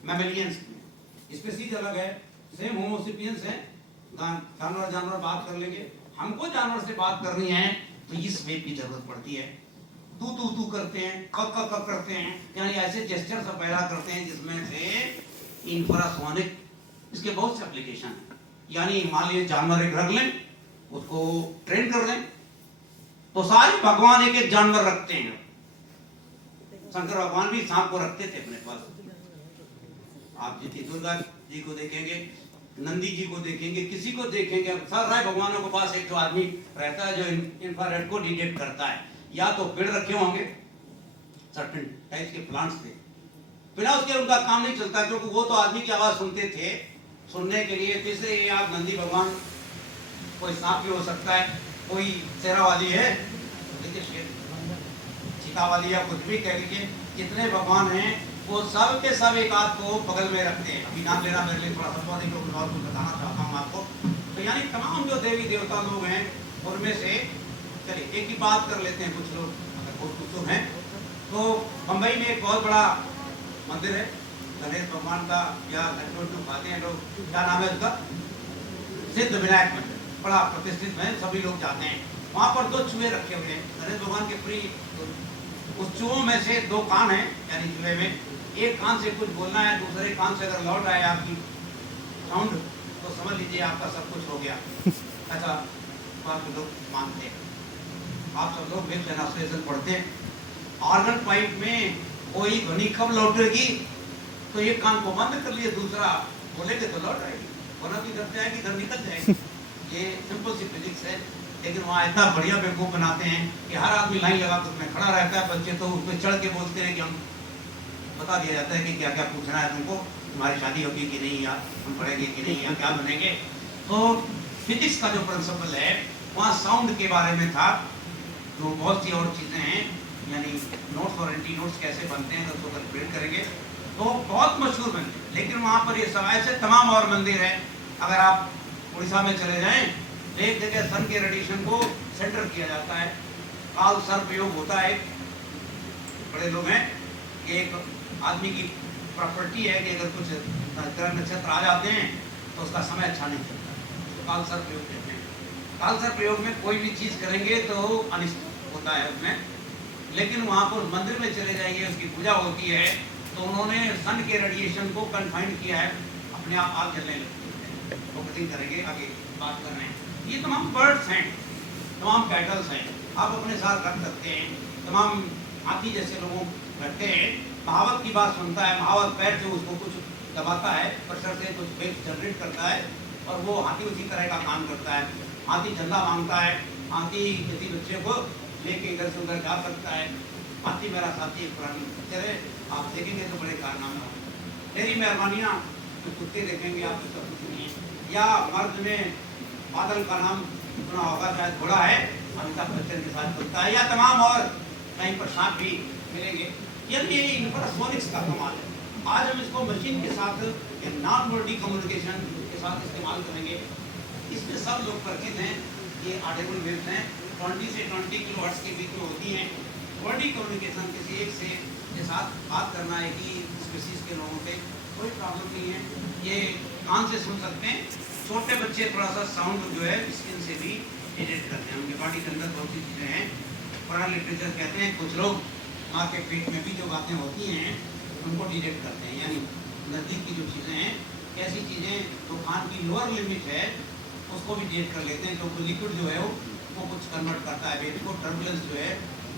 मैमेलियंस में स्पीशीज अलग है, सेम होमोसेपियंस है, जानवर बात कर लेंगे। हमको जानवर से बात करनी है तो इस वेब की जरूरत पड़ती है। तू तू तू करते हैं, क क क करते हैं, यानी ऐसे जेस्चर सब पैदा करते हैं जिसमें से इंफ्रासोनिक, इसके बहुत से एप्लीकेशन है। यानी मान लीजिए जानवर एक रख लें, उसको ट्रेन कर दें, तो सारे भगवान एक एक जानवर रखते हैं। शंकर भगवान भी सांप को रखते थे अपने पास। आप जी दुर्गा जी को देखेंगे, नंदी जी को देखेंगे, किसी को देखेंगे, सारे भगवानों के पास एक तो आदमी रहता है जो इंफ्रारेड को डिटेक्ट करता है। या तो पेड़ रखे होंगे, सर्टेन टाइप के प्लांट्स थे, बिना उसके उनका काम नहीं चलता, क्योंकि वो तो आदमी की आवाज सुनते थे। सुनने के लिए तीसरे आप नंदी भगवान, कोई सांप भी हो सकता है, कोई शेरा वाली है, देखिए शेर, चीता वाली या कुछ भी कह लीजिए, जितने भगवान हैं वो सब के सब एक आध को बगल में रखते हैं। अभी नाम लेना मेरे लिए थोड़ा सा नहीं, कुछ बताना चाहता हूँ आपको। तो यानी तमाम जो देवी देवता लोग हैं उनमें से चलिए एक ही बात कर लेते हैं। कुछ लोग अगर बहुत कुछ हैं, तो बम्बई में एक बहुत बड़ा मंदिर है गणेश भगवान का, या लड्डू खाते हैं लोग, क्या नाम है उसका, सिद्ध विनायक मंदिर, बड़ा प्रतिष्ठित है, सभी लोग जाते हैं। वहाँ पर 2 चूहे रखे हुए हैं गणेश भगवान के प्रिय। उस चूहों में से 2 कान हैं, यानी चूहे में एक कान से कुछ बोलना है, दूसरे कान से अगर लौट आए आपकी साउंड, तो समझ लीजिए आपका सब कुछ हो गया। ऐसा बात लोग मानते हैं। आप सब लोग वेब ट्रांसलेशन पढ़ते हैं। ऑर्गन पाइप में कोई ध्वनि कब लौटेगी, तो एक कान को बंद कर लिए, दूसरा बोलेंगे तो लौट आएगी, वरना भी इधर से आएगी, इधर निकल जाएगी। ये सिंपल सी फिजिक्स है। लेकिन वहाँ इतना बढ़िया बेवकूफ़ बनाते हैं कि हर आदमी लाइन लगा कर उसमें खड़ा रहता है। बच्चे तो उस पर चढ़ के बोलते हैं कि हम, बता दिया जाता है कि क्या क्या पूछना है तुमको, तुम्हारी शादी होगी कि नहीं, या हम पढ़ेंगे कि नहीं, या क्या बनेंगे। तो फिजिक्स का जो प्रिंसिपल है वहाँ साउंड के बारे में था। तो बहुत सी और चीज़ें हैं, यानी नोट्स और एंटी नोट्स कैसे बनते हैं, तो उसको कैलकुलेट करेंगे। तो बहुत मशहूर मंदिर। लेकिन वहाँ पर ये सब ऐसे तमाम और मंदिर हैं। अगर आप उड़ीसा में चले जाएं, एक जगह सन के रेडिएशन को सेंटर किया जाता है, काल सर्प योग होता है। बड़े लोग हैं, एक आदमी की प्रॉपर्टी है कि अगर कुछ ग्रह नक्षत्र आ जाते हैं तो उसका समय अच्छा नहीं चलता, तो काल सर्प योग कहते हैं। काल सर्प योग में कोई भी चीज़ करेंगे तो अनिष्ट होता है उसमें। लेकिन वहाँ पर मंदिर में चले जाइए, उसकी पूजा होती है, तो उन्होंने सन के रेडिएशन को कन्फाइंड किया है, अपने आप आग जलने लगती है। फोकसिंग करेंगे, आगे बात कर रहे हैं। ये तमाम बर्ड्स हैं, तमाम कैटल्स हैं, आप अपने साथ रख सकते हैं। तमाम हाथी जैसे लोगों बैठते हैं, महावत की बात सुनता है, महावत पैर से उसको कुछ दबाता है, प्रेशर से कुछ वेव जनरेट करता है और वो हाथी उसी तरह का काम करता है। हाथी झंडा मांगता है, हाथी किसी बच्चे को लेके इधर से उधर जा सकता है। हाथी मेरा साथी एक पुरानी पिक्चर है, आप देखेंगे तो बड़े कारनामे होंगे। मेरी मेहरबानियाँ तो कुत्ते देखेंगे आप तो सब कुछ नहीं है। या मर्द में बादल का नाम सुना होगा, शायद घोड़ा है, अमिताभ बच्चन के साथ चलता है, या तमाम और कहीं पर सांप भी मिलेंगे। ये इंफ्रासोनिक्स का कमाल है। आज हम इसको मशीन के साथ नॉन वर्डी कम्युनिकेशन के साथ इस्तेमाल करेंगे। इसमें सब लोग परिचित हैं, ये ऑडिबल वेव्स हैं, 20 से 20 किलोहर्ट्ज़ के बीच में होती हैं। वर्डी कम्युनिकेशन किसी एक से के साथ बात करना है कि स्पीसीज के लोगों से कोई प्रॉब्लम नहीं है, ये कान से सुन सकते हैं। छोटे बच्चे थोड़ा सा साउंड जो है स्किन से भी डिटेक्ट करते हैं, उनके बॉडी के अंदर बहुत सी चीज़ें हैं। पुराना लिटरेचर कहते हैं कुछ लोग माँ के पेट में भी जो बातें होती हैं उनको डिटेक्ट करते हैं, यानी नज़दीक की जो चीज़ें हैं, ऐसी चीज़ें तो कान की लोअर लिमिट है उसको भी डिटेक्ट कर लेते हैं। जो लिक्विड जो है वो कुछ कन्वर्ट करता है, बेबी को टर्बुलेंस जो है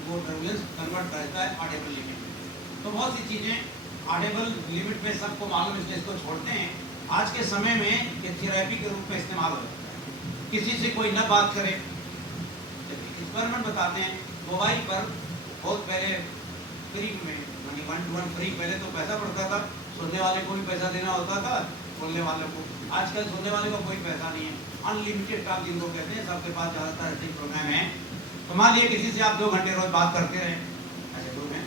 वो टर्बुलेंस कन्वर्ट करता है ऑडिबल लिमिट में। तो बहुत सी चीज़ें ऑडिबल लिमिट में सबको मालूम, इसलिए इसको छोड़ते हैं। आज के समय में ये थेरेपी के रूप में इस्तेमाल होता है। किसी से कोई न बात करे, एक्सपेरिमेंट बताते हैं मोबाइल पर। बहुत पहले फ्री में, यानी 1 to 1 फ्री, पहले तो पैसा पड़ता था, सुनने वाले को भी पैसा देना होता था, बोलने वाले को। आजकल सुनने वाले को कोई पैसा नहीं है, अनलिमिटेड टॉक जिनको कहते हैं, सबके पास ज़्यादातर ऐसे प्रोग्राम है। तो मान लीजिए किसी से आप 2 घंटे रोज बात करते रहे, ऐसे लोग हैं,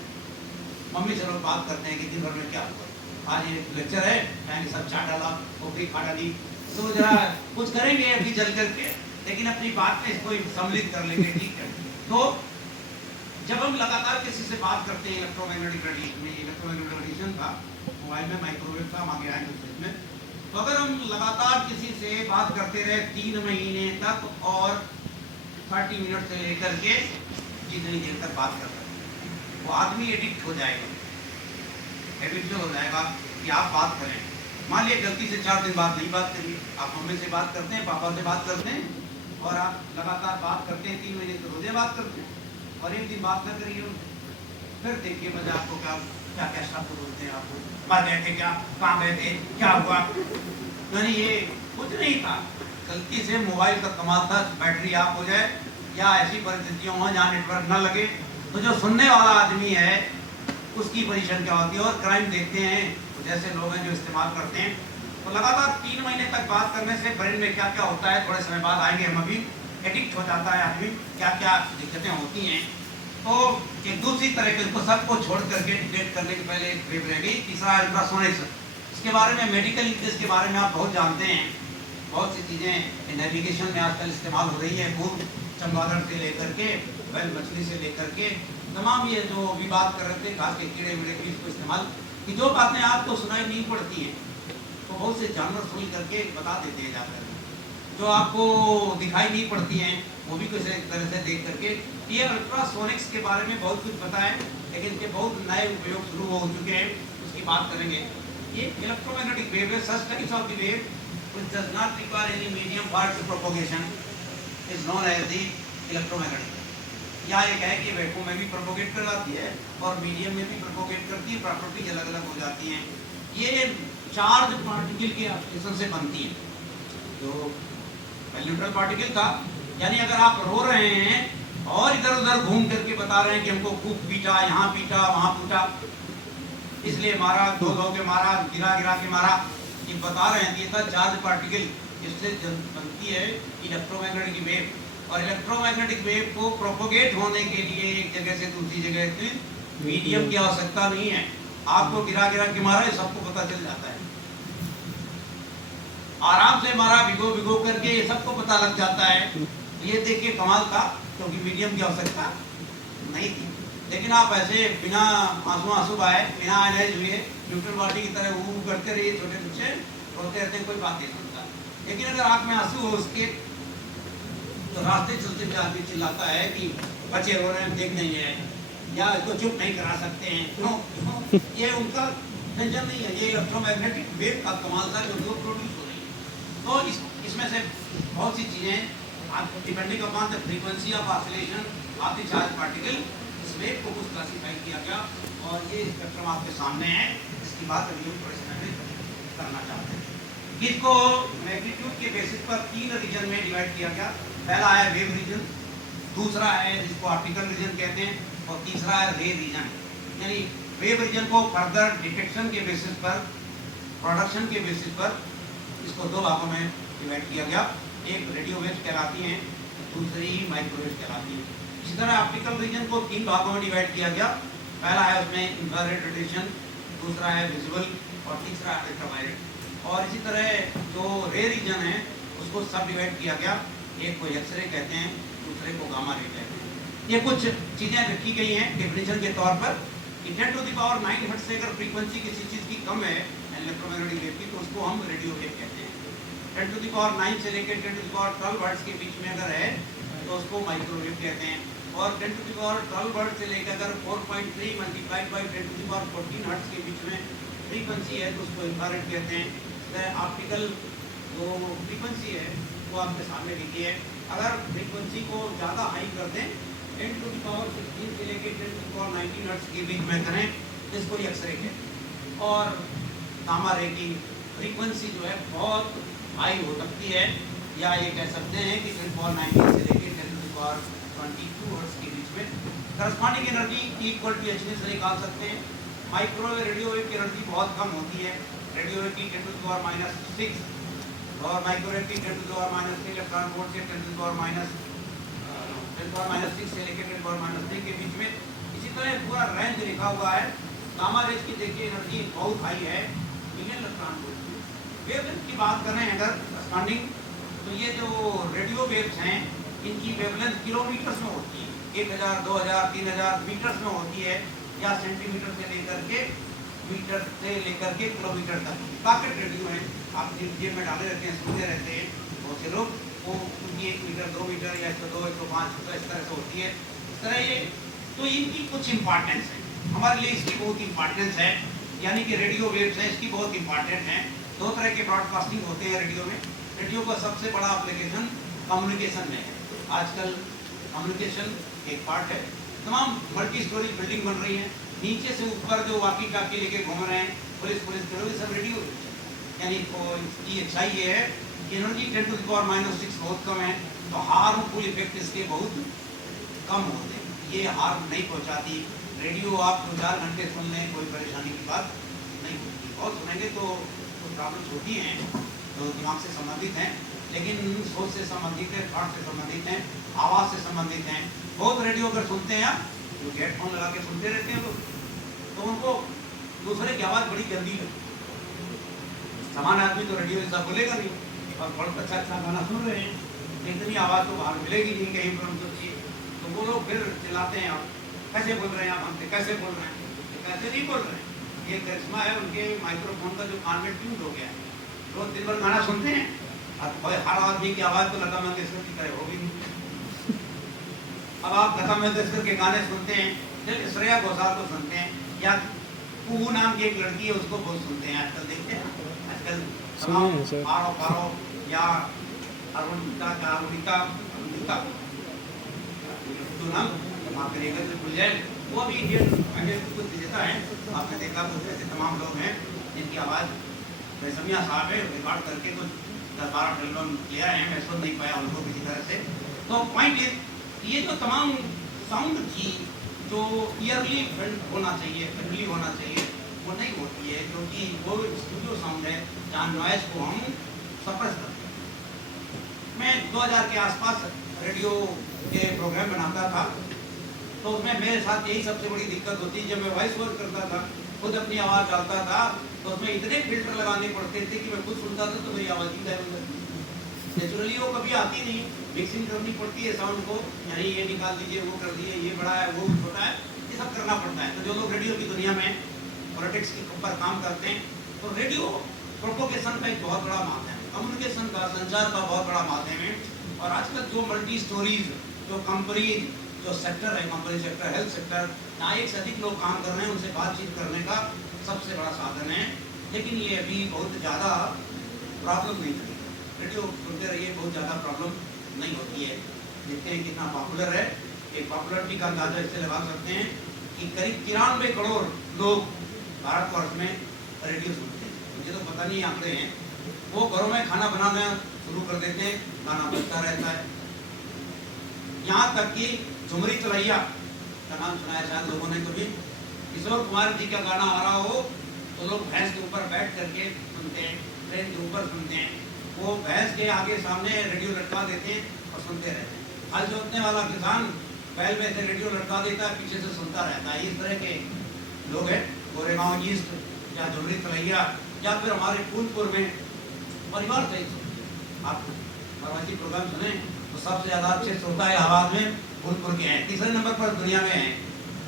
मम्मी से रोज बात करते हैं कि दिन भर में क्या हुआ, आज ये लेक्चर है, यानी सब चाट डाला, खोपड़ी खा डाली, तो जरा कुछ करेंगे अभी चल करके, लेकिन अपनी बात में इसको सम्मिलित कर लेंगे, ठीक है। तो जब हम लगातार किसी से बात करते हैं, इलेक्ट्रोमैग्नेटिक रेडिएशन था, मोबाइल में माइक्रोवेव था, हम आगे आएंगे में। तो अगर हम लगातार किसी से बात करते रहे 3 महीने तक और 30 मिनट से लेकर के जितनी देर तक बात करते हैं, वो आदमी एडिक्ट हो जाएगा, एडिक्ट हो जाएगा कि आप बात करें। मान लीजिए गलती से 4 दिन बाद नहीं बात करिए, आप मम्मी से बात करते हैं, पापा से बात करते हैं, और आप लगातार बात करते हैं 3 महीने तो रोजे बात करते हैं, और एक दिन बात न करिए, फिर देखिए मजा आपको क्या क्या क्या शब्द बोलते हैं, आपको मर गए थे क्या, कहाँ गए थे, क्या हुआ। यानी ये कुछ नहीं था, गलती से मोबाइल का कमाल था, बैटरी ऑफ हो जाए या ऐसी परिस्थितियों में जहाँ नेटवर्क न लगे, तो जो सुनने वाला आदमी है उसकी पोजीशन क्या होती है। और क्राइम देखते हैं तो जैसे लोग हैं जो इस्तेमाल करते हैं, तो लगातार 3 महीने तक बात करने से ब्रेन में क्या क्या होता है, थोड़े समय बाद आएंगे हम, अभी एडिक्ट हो जाता है आदमी, क्या क्या दिक्कतें होती हैं। तो एक दूसरी तरह के उसको सबको छोड़ करके डिटेक्ट करने के पहले एक वेव रह गई। तीसरा अल्ट्रासोनिक्स, इसके बारे में मेडिकल इंग्लिश के बारे में आप बहुत जानते हैं, बहुत सी चीज़ें नेविगेशन में आजकल इस्तेमाल हो रही है, खूब चमगादड़ से लेकर के बैल मछली से लेकर के तमाम, ये जो अभी बात कर रहे थे घास के कीड़े वीड़े की, इसको इस्तेमाल कि जो बातें आपको सुनाई नहीं पड़ती हैं तो बहुत से जानवर सुन करके बता देते हैं जाकर, जो आपको दिखाई नहीं पड़ती हैं वो भी किसी तरह से देख करके। ये अल्ट्रासोनिक्स के बारे में बहुत कुछ पता है, लेकिन इनके बहुत नए उपयोग शुरू हो चुके हैं, उसकी बात करेंगे। ये इलेक्ट्रोमैग्नेटिक वेव है, such types of the wave which does not require any medium for its propagation is known as the electromagnetic. या एक है कि वैक्यूम में भी प्रोपोगेट कर जाती है और मीडियम में भी प्रोपोगेट करती है, प्रॉपर्टीज अलग अलग हो जाती हैं। ये चार्ज पार्टिकल के एप्लीकेशन से बनती है, जो न्यूट्रल पार्टिकल था, यानी अगर आप रो रहे हैं और इधर उधर घूम करके बता रहे हैं कि हमको खूब पीटा, यहाँ पीटा, वहाँ पीटा, इसलिए मारा, दो के मारा, गिरा गिरा के मारा, ये बता रहे हैं, ये था चार्ज पार्टिकल, इससे बनती है इलेक्ट्रोमैग्नेटिक वेव। और इलेक्ट्रोमैग्नेटिक वेव को प्रोपोगेट होने के लिए एक जगह से दूसरी जगह की मीडियम की आवश्यकता नहीं है, आपको गिरा गिरा के मारा है सबको पता चल जाता है, आराम से मारा, भिगो भिगो करके ये सबको पता लग जाता है। ये देखिए कमाल था, क्योंकि मीडियम की आवश्यकता नहीं थी। लेकिन आप ऐसे बिना आंसू आए, बिना एनालाइज हुए न्यूट्रल बॉडी की तरह वो करते रहिए, छोटे बच्चे रोते रहते, कोई बात नहीं सुनता। लेकिन अगर आँख में आंसू हो उसके, तो रास्ते चलते हुए आदमी चिल्लाता है कि बच्चे रो रहे हैं, देख नहीं है, या इसको चुप नहीं करा सकते हैं, क्यों? ये उनका टेंशन नहीं है, ये इलेक्ट्रोमैग्नेटिक वेव का कमाल था जो प्रोड्यूस हो रही है। तो इसमें से बहुत सी चीज़ें depending upon the frequency of oscillation of the charge particle, wave को कुछ क्लासीफाई किया गया और ये स्पेक्ट्रम आपके सामने है। इसकी बात अभी हम थोड़े करना चाहते हैं। इसको मैग्नीट्यूड के बेसिस पर 3 रीजन में डिवाइड किया गया। पहला है वेव रीजन, दूसरा है जिसको ऑप्टिकल रीजन कहते हैं, और तीसरा है रे रीजन। यानी वेव रीजन को फर्दर डिटेक्शन के बेसिस पर, प्रोडक्शन के बेसिस पर इसको 2 भागों में डिवाइड किया गया। एक रेडियो वेव्स कहलाती हैं, दूसरी माइक्रोवेव्स कहलाती हैं। इसी तरह ऑप्टिकल रीजन को 3 भागों में डिवाइड किया गया। पहला है उसमें इंफ्रारेड रेडिएशन, दूसरा है विजुअल और तीसरा है अल्ट्रावायलेट। और इसी तरह जो रे रीजन है उसको सब डिवाइड किया गया। एक को एक्सरे कहते हैं, दूसरे को गामा रे कहते हैं। ये कुछ चीज़ें रखी गई हैं डेफिनेशन के तौर पर कि 10 टू द पावर 9 हर्ट्ज से अगर फ्रीक्वेंसी किसी चीज़ की कम है इलेक्ट्रोमैग्नेटिक वेव की, तो उसको हम रेडियो वेव कहते हैं। 10 टू द पावर 9 से लेकर 10 टू द पावर 12 हर्ट्ज के बीच में अगर है तो उसको माइक्रोवेव कहते हैं। और 10 टू द पावर 12 हर्ट्ज से लेकर अगर 4.3 multiplied by 10 to the power 14 hertz के बीच में फ्रीक्वेंसी है तो उसको इंफ्रारेड कहते हैं। ऑप्टिकल जो फ्रीक्वेंसी है वो आपके सामने लिखी है। अगर फ्रीक्वेंसी को ज़्यादा हाई कर दें 10 टू द पावर 16 से लेकर 10 टू द पावर 19 हर्ट्ज के बीच में करें, जिसको एक्सरे कहते हैं। और गामा रे की फ्रीक्वेंसी जो है बहुत हाई हो सकती है, या ये कह सकते हैं कि 10 टू द पावर 19 से लेकर 10 टू द पावर 22 हर्ट्ज के बीच में corresponding energy equal to h से निकाल सकते हैं। माइक्रोवेव रेडियो वेव की एनर्जी बहुत कम होती है। रेडियो वेव की 10 टू द पावर -6 और माइक्रोवेव की 10 to the power -3 electron volt से 10 टू द पावर -6 से लेकर 10 टू द पावर -3 के बीच में। इसी तरह पूरा रेंज लिखा हुआ है। गामा रेज की देखिए एनर्जी बहुत हाई है, मिलियन इलेक्ट्रॉन वोल्ट। वेवलेंथ की बात करें अगर करस्पॉन्डिंग, तो ये जो रेडियो वेव्स हैं इनकी वेवलेंथ किलोमीटर्स में होती है। 1000, 2000, 3000 मीटर्स में होती है, या सेंटीमीटर से लेकर के किलोमीटर तक। पॉकेट रेडियो है, आप जेब में डाले रहते हैं, सुनते रहते हैं बहुत से लोग। वो उनकी 1 मीटर, 2 मीटर या 102, 105 तो इस तरह से होती है। इस तरह ये तो इनकी कुछ इंपॉर्टेंस है, हमारे लिए इसकी बहुत इंपॉर्टेंस है। यानी कि रेडियो वेव्स है इसकी बहुत इंपॉर्टेंट है। 2 तरह के ब्रॉडकास्टिंग होते हैं रेडियो में। रेडियो का सबसे बड़ा एप्लीकेशन कम्युनिकेशन में है। आजकल कम्युनिकेशन एक पार्ट है। तमाम मल्टी स्टोरी बिल्डिंग बन रही है, नीचे से ऊपर जो वाकी टाकी लेके घूम रहे हैं पुलिस ये सब रेडियो। यानी इसकी अच्छाई ये है कि एनर्जी 10 टू द पावर -6 बहुत कम है, तो हार्मफुल इफेक्ट इसके बहुत कम होते हैं। ये हार्म नहीं पहुंचाती। रेडियो आप 2-4 घंटे सुन लें, कोई परेशानी की बात नहीं होती। बहुत सुनेंगे तो कुछ प्रॉब्लम्स होती हैं तो दिमाग से संबंधित हैं, लेकिन सोच से संबंधित है, थॉट से संबंधित हैं, आवाज़ से संबंधित हैं। बहुत रेडियो अगर सुनते हैं आप, जो हेडफोन लगा के सुनते रहते हैं लोग, तो उनको दूसरे की आवाज़ बड़ी गंदी लगती है। सामान्य आदमी तो रेडियो ऐसा बोलेगा नहीं, और बहुत अच्छा गाना सुन रहे हैं, इतनी आवाज़ तो बाहर मिलेगी नहीं कहीं पर उनको चाहिए। तो वो लोग फिर चिल्लाते हैं, आप कैसे बोल रहे हैं, आप हमसे कैसे बोल रहे हैं, कैसे नहीं बोल रहे हैं। ये करिश्मा है उनके माइक्रोफोन का जो कान में ट्यून हो गया है। रोज दिन भर गाना सुनते हैं, और हर आदमी की आवाज़ तो लता मंगेशकर की तरह होगी नहीं। अब आप लता मंगेशकर के गाने सुनते हैं, जब श्रेया घोषाल को सुनते हैं, या कुहू नाम की एक लड़की है उसको बहुत सुनते हैं आजकल। देखते हैं आजकल तमाम पारो या अरुणिका जो नाम आप करिएगा तो भूल जाए, वो भी इंडियन कुछ देता है। आपने देखा तो ऐसे तमाम लोग हैं जिनकी आवाज़ रेशमिया साहब है, रिकॉर्ड करके कुछ 10-12 फिल्म ले आए हैं। मैं सुन नहीं पाया उनको किसी तरह से। तो पॉइंट ये जो तमाम साउंड की जो ईयरली होना चाहिए, फ्रेंडली होना चाहिए, वो नहीं होती है, क्योंकि वो स्टूडियो साउंड है जहाँ नॉइस को हम सप्रेस करते हैं। मैं 2000 के आसपास रेडियो के प्रोग्राम बनाता था, तो उसमें मेरे साथ यही सबसे बड़ी दिक्कत होती। जब मैं वॉइस ओवर करता था, खुद अपनी आवाज़ डालता था, तो उसमें इतने फिल्टर लगाने पड़ते थे कि मैं खुद सुनता था तो मेरी आवाज़ ही गायब हो जाती। नेचुरली वो कभी आती नहीं, मिक्सिंग करनी पड़ती है साउंड को, यानी ये निकाल दीजिए, वो कर दीजिए, ये बड़ा है, वो छोटा है, ये सब करना पड़ता है। तो जो लोग रेडियो की दुनिया में पॉलिटिक्स के ऊपर काम करते हैं, तो रेडियो प्रोपोगेशन का एक बहुत बड़ा माध्यम है, कम्युनिकेशन का, संचार का बहुत बड़ा माध्यम है। और आजकल जो मल्टी स्टोरीज, जो कंपनीज, जो सेक्टर है, कंपनी सेक्टर, हेल्थ सेक्टर, यहाँ 1 से अधिक लोग काम कर रहे हैं, उनसे बातचीत करने का सबसे बड़ा साधन है। लेकिन ये अभी बहुत ज़्यादा प्रॉब्लम नहीं है। रेडियो सुनते रहिए, बहुत ज़्यादा प्रॉब्लम नहीं होती है। देखते हैं कितना पॉपुलर है। एक पॉपुलरिटी का अंदाजा इससे लगा सकते हैं कि करीब 93 करोड़ लोग भारतवर्ष में रेडियो सुनते हैं। मुझे तो पता नहीं आंकड़े हैं। वो घरों में खाना बनाना शुरू कर देते हैं, गाना बजता रहता है। यहाँ तक कि झुमरी तलैया का नाम सुनाया शायद लोगों ने कभी, किशोर कुमार जी का गाना आ रहा हो तो लोग भैंस के ऊपर बैठ करके सुनते हैं, ट्रेन के ऊपर सुनते हैं। वो भैंस के आगे सामने रेडियो लटका देते हैं और सुनते रहते हैं। हल जोतने वाला किसान बैल में से रेडियो लटका देता है, पीछे से सुनता रहता है। इस तरह के लोग हैं। गोरेगांव ईस्ट या झुमरी तलैया या फिर हमारे फूलपुर में परिवार सहित सुनते हैं। आप प्रवासी प्रोग्राम सुने तो सबसे ज़्यादा अच्छे श्रोता इलाहाबाद में फूलपुर के हैं। तीसरे नंबर पर दुनिया में हैं।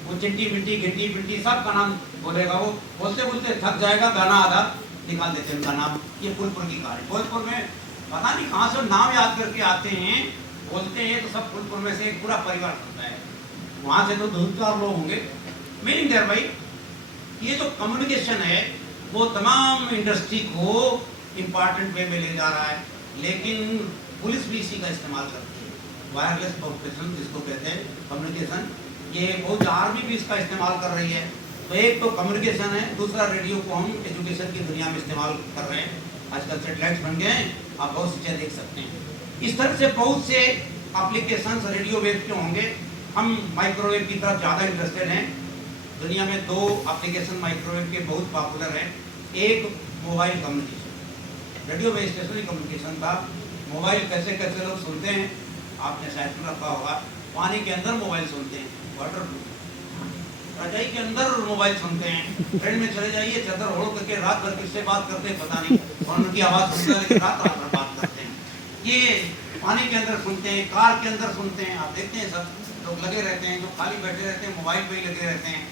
वो चिट्टी मिट्टी गिट्टी पिट्टी सब का नाम बोलेगा। वो बोलते बोलते थक जाएगा, गाना आधा निकाल देते हैं उनका नाम। ये फूलपुर की कहानी। फूलपुर में पता नहीं कहाँ से नाम याद करके आते हैं, बोलते हैं तो सब फूलपुर में से एक पूरा परिवार सुनता है। वहाँ से तो 2-4 लोग होंगे। मीनिंग देयर भाई, ये जो कम्युनिकेशन है वो तमाम इंडस्ट्री को इम्पॉर्टेंट वे में ले जा रहा है, लेकिन पुलिस भी इसी का इस्तेमाल करती है। वायरलेस कम्युनिकेशन जिसको कहते हैं कम्युनिकेशन, ये बहुत आर्मी भी इसका इस्तेमाल कर रही है। तो एक तो कम्युनिकेशन है, दूसरा रेडियो को हम एजुकेशन की दुनिया में इस्तेमाल कर रहे हैं। आजकल सेटेलाइट्स बन गए हैं, आप बहुत चीज़ें देख सकते हैं। इस तरह से बहुत से एप्लीकेशंस रेडियो वेव के होंगे। हम माइक्रोवेव की तरफ ज़्यादा इंटरेस्टेड हैं। दुनिया में 2 एप्लीकेशन माइक्रोवेव के बहुत पॉपुलर हैं। एक मोबाइल कम्युनिकेशन, रेडियो में स्टेशनरी कम्युनिकेशन था। मोबाइल कैसे कैसे लोग सुनते हैं, आपने शायद सुन रखा होगा। पानी के अंदर मोबाइल सुनते हैं, वाटर प्रूफ। रजाई के अंदर मोबाइल सुनते हैं। ट्रेन में चले जाइए, चादर ओढ़ करके रात भर किससे बात करते हैं पता नहीं, और उनकी आवाज़ सुनते हैं लेकिन रात भर बात करते हैं। ये पानी के अंदर सुनते हैं, कार के अंदर सुनते हैं। आप देखते हैं सब लोग लगे रहते हैं, जो खाली बैठे रहते हैं मोबाइल पे ही लगे रहते हैं।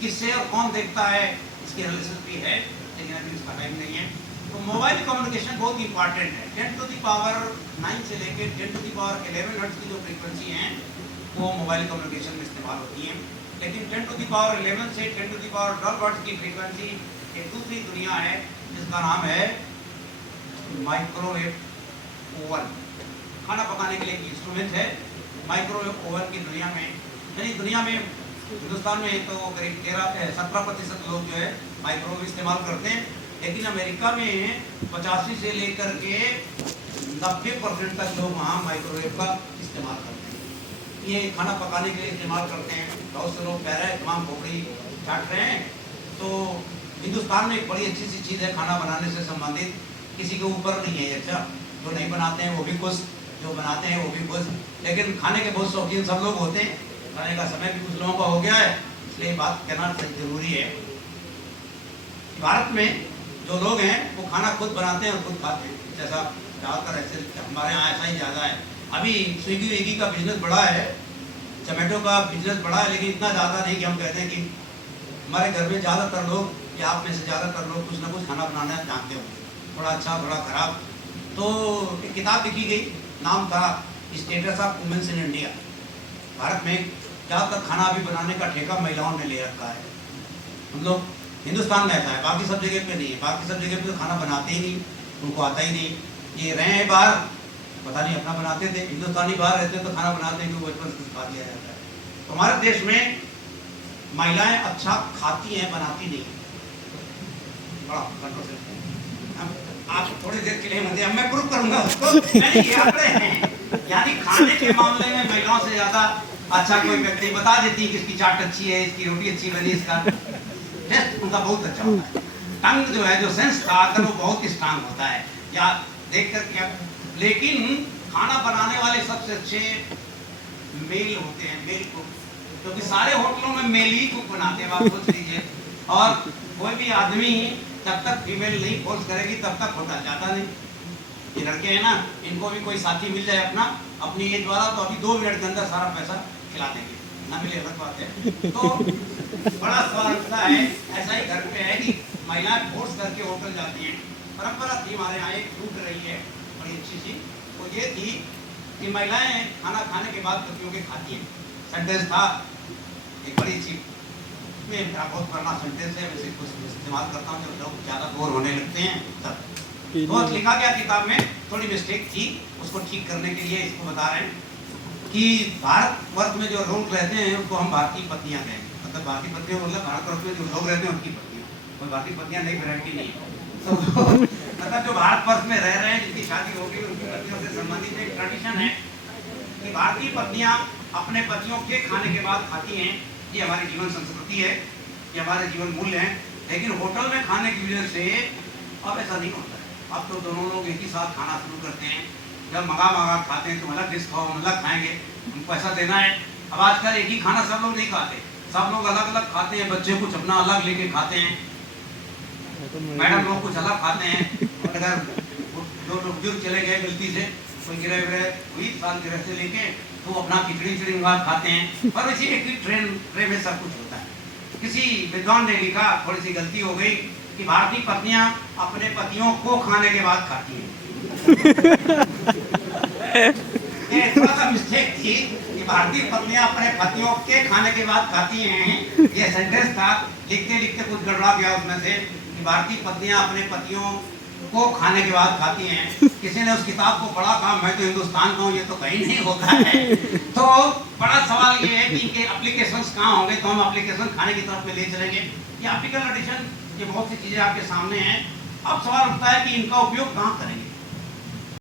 किससे और कौन देखता है इसकी एनालिसिस भी है, लेकिन अभी इसका टाइम नहीं है। तो मोबाइल कम्युनिकेशन बहुत इंपॉर्टेंट है। 10⁹ से लेकर 10⁻11 हर्ट्ज की जो फ्रीक्वेंसी हैं वो मोबाइल कम्युनिकेशन में इस्तेमाल होती हैं। लेकिन 10⁻11 से 10⁻12 हर्ट्ज की फ्रीक्वेंसी एक दूसरी दुनिया है जिसका नाम है माइक्रोवेव ओवन। खाना पकाने के लिए एक इंस्ट्रूमेंट है माइक्रोवेव ओवन की दुनिया में। यानी दुनिया में, हिंदुस्तान में तो करीब 17% लोग जो है माइक्रोवेव इस्तेमाल करते हैं, लेकिन अमेरिका में 85 से लेकर के 90% तक लोग वहाँ माइक्रोवेव का इस्तेमाल करते हैं। ये खाना पकाने के लिए इस्तेमाल करते हैं। बहुत से लोग कह रहे हैं तमाम खोपड़ी चाट रहे हैं। तो हिंदुस्तान में एक बड़ी अच्छी सी चीज़ है खाना बनाने से संबंधित, किसी के ऊपर नहीं है। अच्छा, जो नहीं बनाते हैं वो भी खुश, जो बनाते हैं वो भी खुश। लेकिन खाने के बहुत शौकीन सब लोग होते हैं। खाने का समय भी कुछ लोगों का हो गया है, इसलिए बात कहना जरूरी है। भारत में जो लोग हैं वो खाना खुद बनाते हैं और खुद खाते हैं। जैसा ज़्यादातर ऐसे हमारे यहाँ ऐसा ही ज़्यादा है। अभी स्विगी विगी का बिजनेस बड़ा है, जोमेटो का बिजनेस बड़ा है, लेकिन इतना ज़्यादा नहीं कि हम कहते हैं कि हमारे घर में ज़्यादातर लोग या आप में से ज़्यादातर लोग कुछ ना कुछ खाना बनाना जानते होंगे, थोड़ा अच्छा थोड़ा खराब। तो एक किताब लिखी गई, नाम था status of womens in India. Bharat में ज़्यादातर खाना अभी बनाने का ठेका महिलाओं ने ले रखा है। हम लोग हिंदुस्तान में ऐसा है, बाकी सब जगह पे नहीं है। बाकी सब जगह पे तो खाना बनाते ही नहीं, उनको आता ही नहीं। ये रहे हैं बाहर, पता नहीं अपना बनाते थे। हिंदुस्तानी बाहर रहते हैं तो खाना बनाते हैं क्योंकि बचपन से सिखा दिया जाता है। तो हमारे देश में महिलाएं अच्छा खाती हैं, बनाती नहीं। बड़ा कंट्रोवर्शियल है। आप थोड़ी देर के लिए मुझे, मैं प्रूव करूंगा उसको। ये आंकड़े हैं, यानी खाने के मामले में महिलाओं से ज़्यादा अच्छा कोई व्यक्ति बता देती है कि इसकी चाट अच्छी है, इसकी रोटी अच्छी बनी, इसका टेस्ट उनका बहुत अच्छा होता है। टंग जो है, जो सेंस था अगर वो बहुत स्ट्रांग होता है या देख कर क्या। लेकिन खाना बनाने वाले सबसे अच्छे मेल होते हैं, मेल कुक, क्योंकि सारे होटलों में मेल ही कुक बनाते हैं, आप सोच लीजिए। और कोई भी आदमी जब तक फीमेल नहीं फोर्स करेगी तब तक होटल जाता नहीं। ये लड़के हैं ना, इनको भी कोई साथी मिल जाए अपना अपनी एज वाला तो अभी 2 मिनट के अंदर सारा पैसा खिला देंगे, ना मिले अलग बात है। तो बड़ा सवाल उठता है, ऐसा ही घर पे है कि महिलाएं फोर्स करके होटल जाती हैं। परंपरा थी हमारे यहाँ, एक टूट रही है बड़ी अच्छी चीज, वो ये थी कि महिलाएं खाना खाने के बाद पतियों के खाती हैं। सेंटेंस था एक बड़ी अच्छी, मेरा बहुत पुराना सेंटेंस है, वैसे कुछ इस्तेमाल करता हूँ जब लोग ज़्यादा बोर होने लगते हैं तब। बहुत लिखा गया किताब में, थोड़ी मिस्टेक थी, उसको ठीक करने के लिए इसको बता रहे हैं कि भारतवर्ष में जो लोग रहते हैं उनको हम भारतीय पत्नियां कहेंगे। मतलब भारतीय पत्नियां मतलब भारतवर्ष में जो लोग रहते हैं उनकी पत्नियां, कोई भारतीय पत्नियां नई वैरायटी नहीं है। तो मतलब जो भारतवर्ष में रह रहे हैं, जिनकी शादी हो गई, उनकी पत्नियों से संबंधित एक ट्रेडिशन है कि भारतीय पत्नियां अपने पतियों के खाने के बाद खाती हैं। ये हमारी जीवन संस्कृति है, ये हमारे जीवन मूल्य हैं। लेकिन होटल में खाने की वजह से अब ऐसा नहीं होता है। अब तो दोनों लोग एक ही साथ खाना शुरू करते हैं। जब मंगा खाते हैं, तुम अलग डिश खाओ, हम अलग खाएंगे, उनको पैसा देना है। अब आजकल एक ही खाना सब लोग नहीं खाते, सब लोग अलग अलग खाते हैं। बच्चे कुछ अपना अलग लेके खाते हैं, मैडम लोग कुछ अलग खाते हैं। और अगर दो लोग बुजुर्ग चले गए गलती से, कोई गिरह हुई साल गिरह से लेके, तो अपना खिचड़ी खाते हैं। पर इसी एक ही ट्रे में सब कुछ होता है। किसी विद्वान ने लिखा, थोड़ी सी गलती हो गई, कि भारतीय पत्नियां अपने पतियों को खाने के बाद खाती हैं। ये थोड़ा सा मिस्टेक थी कि भारतीय पत्नियां अपने पतियों के खाने के बाद खाती हैं। ये सेंटेंस था, लिखते लिखते कुछ गड़बड़ा गया उसमें से, कि भारतीय पत्नियां अपने पतियों को खाने के बाद खाती हैं। किसी ने उस किताब को पढ़ा, कहा मैं तो हिंदुस्तान का हूँ, ये तो कहीं नहीं होता है। तो बड़ा सवाल ये है कि इनके एप्लीकेशंस कहाँ होंगे। तो हम एप्लीकेशन खाने की तरफ में ले चलेंगे। ये एप्लीकल एडिशन, ये बहुत सी चीजें आपके सामने हैं। अब सवाल उठता है कि इनका उपयोग कहाँ करेंगे।